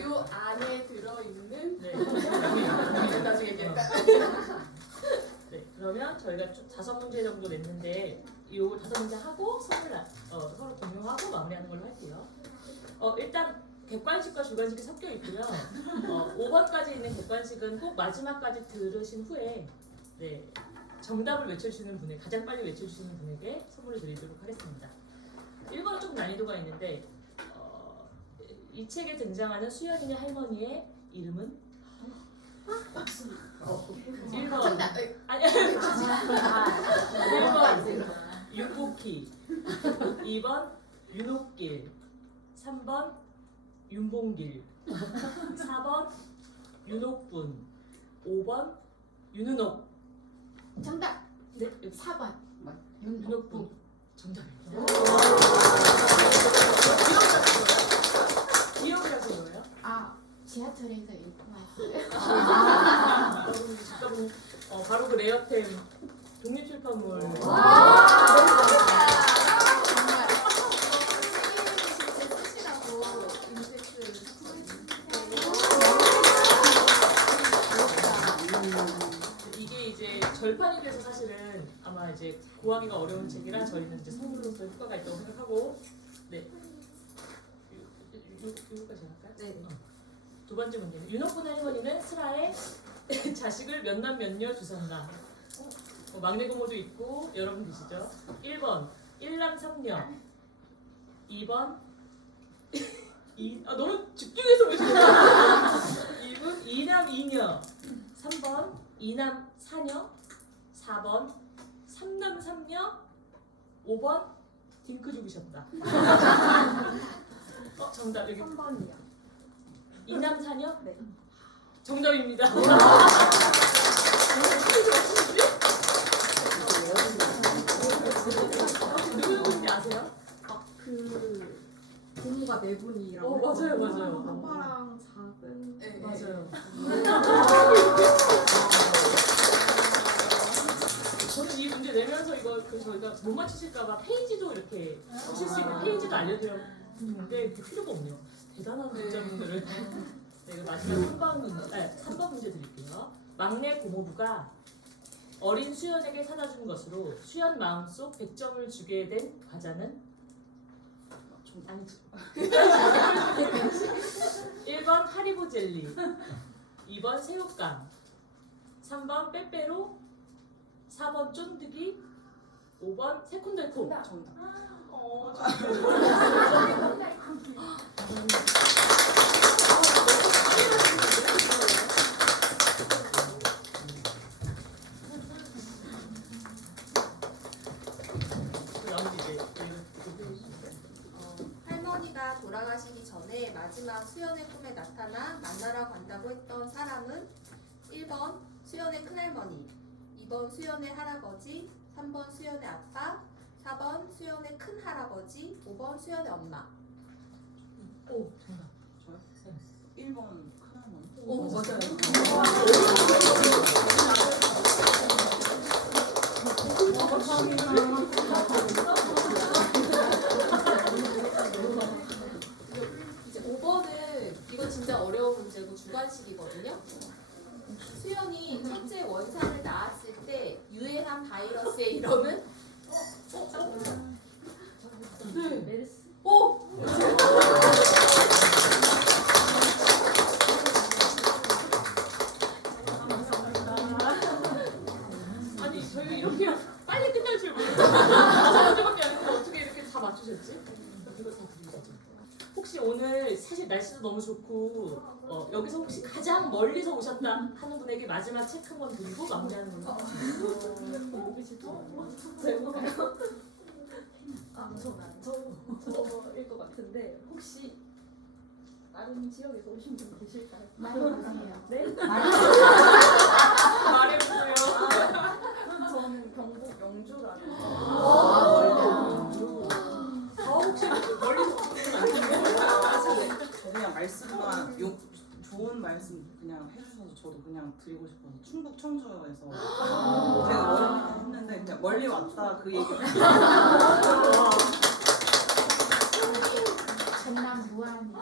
요 안에 들어있는 네. 나중에 얘기할까? 네, 그러면 저희가 5문제 정도 냈는데 이 5문제 하고 서로 공유하고 마무리하는 걸로 할게요. 일단 객관식과 주관식이 섞여 있고요. 5번까지 있는 객관식은 꼭 마지막까지 들으신 후에 네, 정답을 외쳐주시는 분에 가장 빨리 외쳐주시는 분에게 선물을 드리도록 하겠습니다. 1번은 조금 난이도가 있는데 이 책에 등장하는 수연이네 할머니의 이름은? 1번 아니 1번 윤복희 2번 윤옥길 3번 윤봉길 4번 윤옥분 5번 윤은옥 정답! 네, 4번 윤옥분 정답입니다. 기억이라서 그래요? 지하철에서 읽고 왔어요. 여러분 잠깐만 바로 그 레어템 독립출판물 정말 책을 쓰시라고 인덱스 이게 이제 절판이 돼서 사실은 아마 이제 구하기가 어려운 책이라 저희는 이제 선물로서 효과가 있다고 생각하고 네 이거까지 할까요? 네. 두 번째 문제는 윤옥분 할머니는 슬하에 자식을 몇 남 몇 녀 두셨나? 막내 고모도 있고 여러분 계시죠? 1번 1남 3녀 2번 너무 집중해서 보시는 2분 2남 2녀 3번 2남 4녀 4번 3남 3녀 5번 딩크 죽으셨다. 정답 여기 3번이요. 2남 4녀? 네. 정답입니다. 누구인지 아세요? 그 고모가 네 분이라고. 맞아요. 아빠랑 작은. 네. 맞아요. 저는 이 문제 내면서 이거 저희가 못 맞추실까봐 페이지도 이렇게 하실 수 있는 페이지도 알려드렸는데 그 필요가 없네요. 대단한 문자분들을. 네, 이거 마지막 3번 문제 드릴게요. 막내 고모부가 어린 수연에게 사다 준 것으로 수연 마음속 100점을 주게 된 과자는? 아니죠. 1번 하리보 젤리 2번 새우깡 3번 빼빼로 4번 쫀득이 5번 새콤달콤 정답. 할머니가 돌아가시기 전에 있다고 했던 사람은 1번 수연의 큰할머니, 2번 수연의 할아버지, 3번 수연의 아빠, 4번 수연의 큰할아버지, 5번 수연의 엄마. 오, 정답. 1번 큰할머니. 오, 맞아요. 이제 5번은 이거 진짜 어려운 문제고 주관식이거든요. 수연이 첫째 원산을 낳았을 때 유해한 바이러스의 이름은? 메르스. 오! 아니 저희가 이렇게 빨리 끝날 줄 몰랐어요. 5문제밖에 안 했는데 어떻게 이렇게 다 맞추셨지? 이거 다 드리죠. 혹시 오늘 사실 날씨도 너무 좋고 여기서 혹시 가장 멀리서 오셨다 하는 분에게 마지막 체크 한번 드리고 마무리하는 걸로. 저일 것 같은데 혹시 다른 지역에서 오신 분 계실까요? 말해주세요. 네? 말해보세요. 저는 경북 영주라는. 혹시 멀리서 오신 분 아니에요? 저 그냥 말씀만 좋은 말씀 그냥 해주셔서 저도 그냥 드리고 싶어서 충북 청주에서 제가 멀리 했는데 그냥 멀리 왔다 그 얘기. 전남 무안.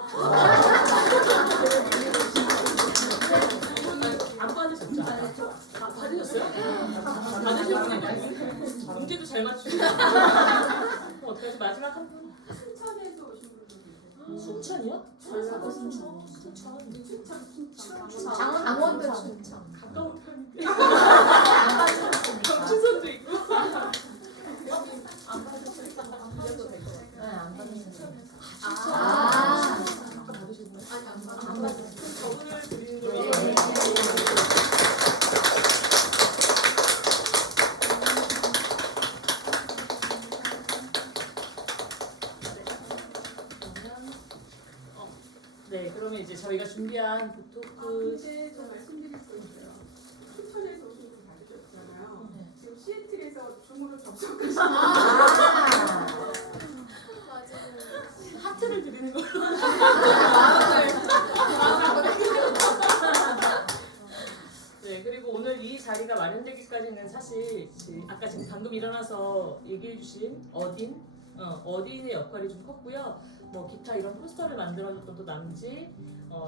안 받으셨죠? 받으셨어요? 받으신 분이 많이 문제도 잘 맞추시고. 어떡하지? 마지막 한 분? 순천에서 오신 분들 순천이요? 전라도 순천. 강원도 춘천. 가까운 편인데. 경춘선도 있고. 안 받으셨어요? 네, 안 받으셨어요. 아까 받으셨나요? 아니, 안 안 받으셨어요. 저분을 드리는 걸로. 네. 네, 그러면 이제 저희가 준비한 보토크 근데 저 말씀드릴 거 있어요. 순천에서 오신 분 받으셨잖아요. 지금 시애틀에서 줌으로 접속하시는 하트를 드리는 걸로. 네, 그리고 오늘 이 자리가 마련되기까지는 사실 아까 지금 방금 일어나서 얘기해주신 어딘의 역할이 좀 컸고요. 뭐 기타 이런 포스터를 만들어줬던 또 남지,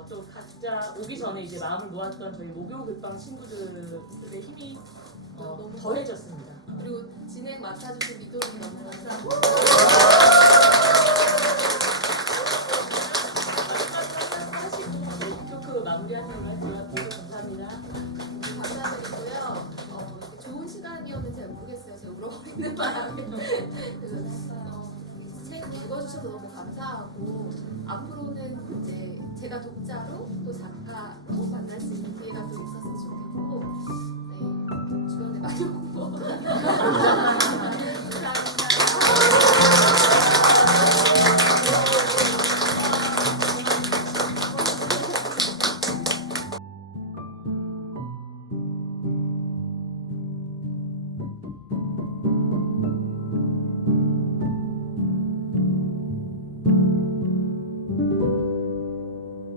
또 각자 오기 전에 이제 마음을 모았던 저희 목요 극방 친구들의 힘이 너무 더해졌습니다. 그리고 진행 맡아주신 미도리 너무 감사하고. 토크 마무리하는 걸로 할게요. 모두 감사합니다. 감사드리고요. 좋은 시간이었는지 잘 모르겠어요. 제가 울어버리는 바람에. 책 읽어주셔서 너무 감사하고 앞으로는 이제 제가 독자로 또 작가로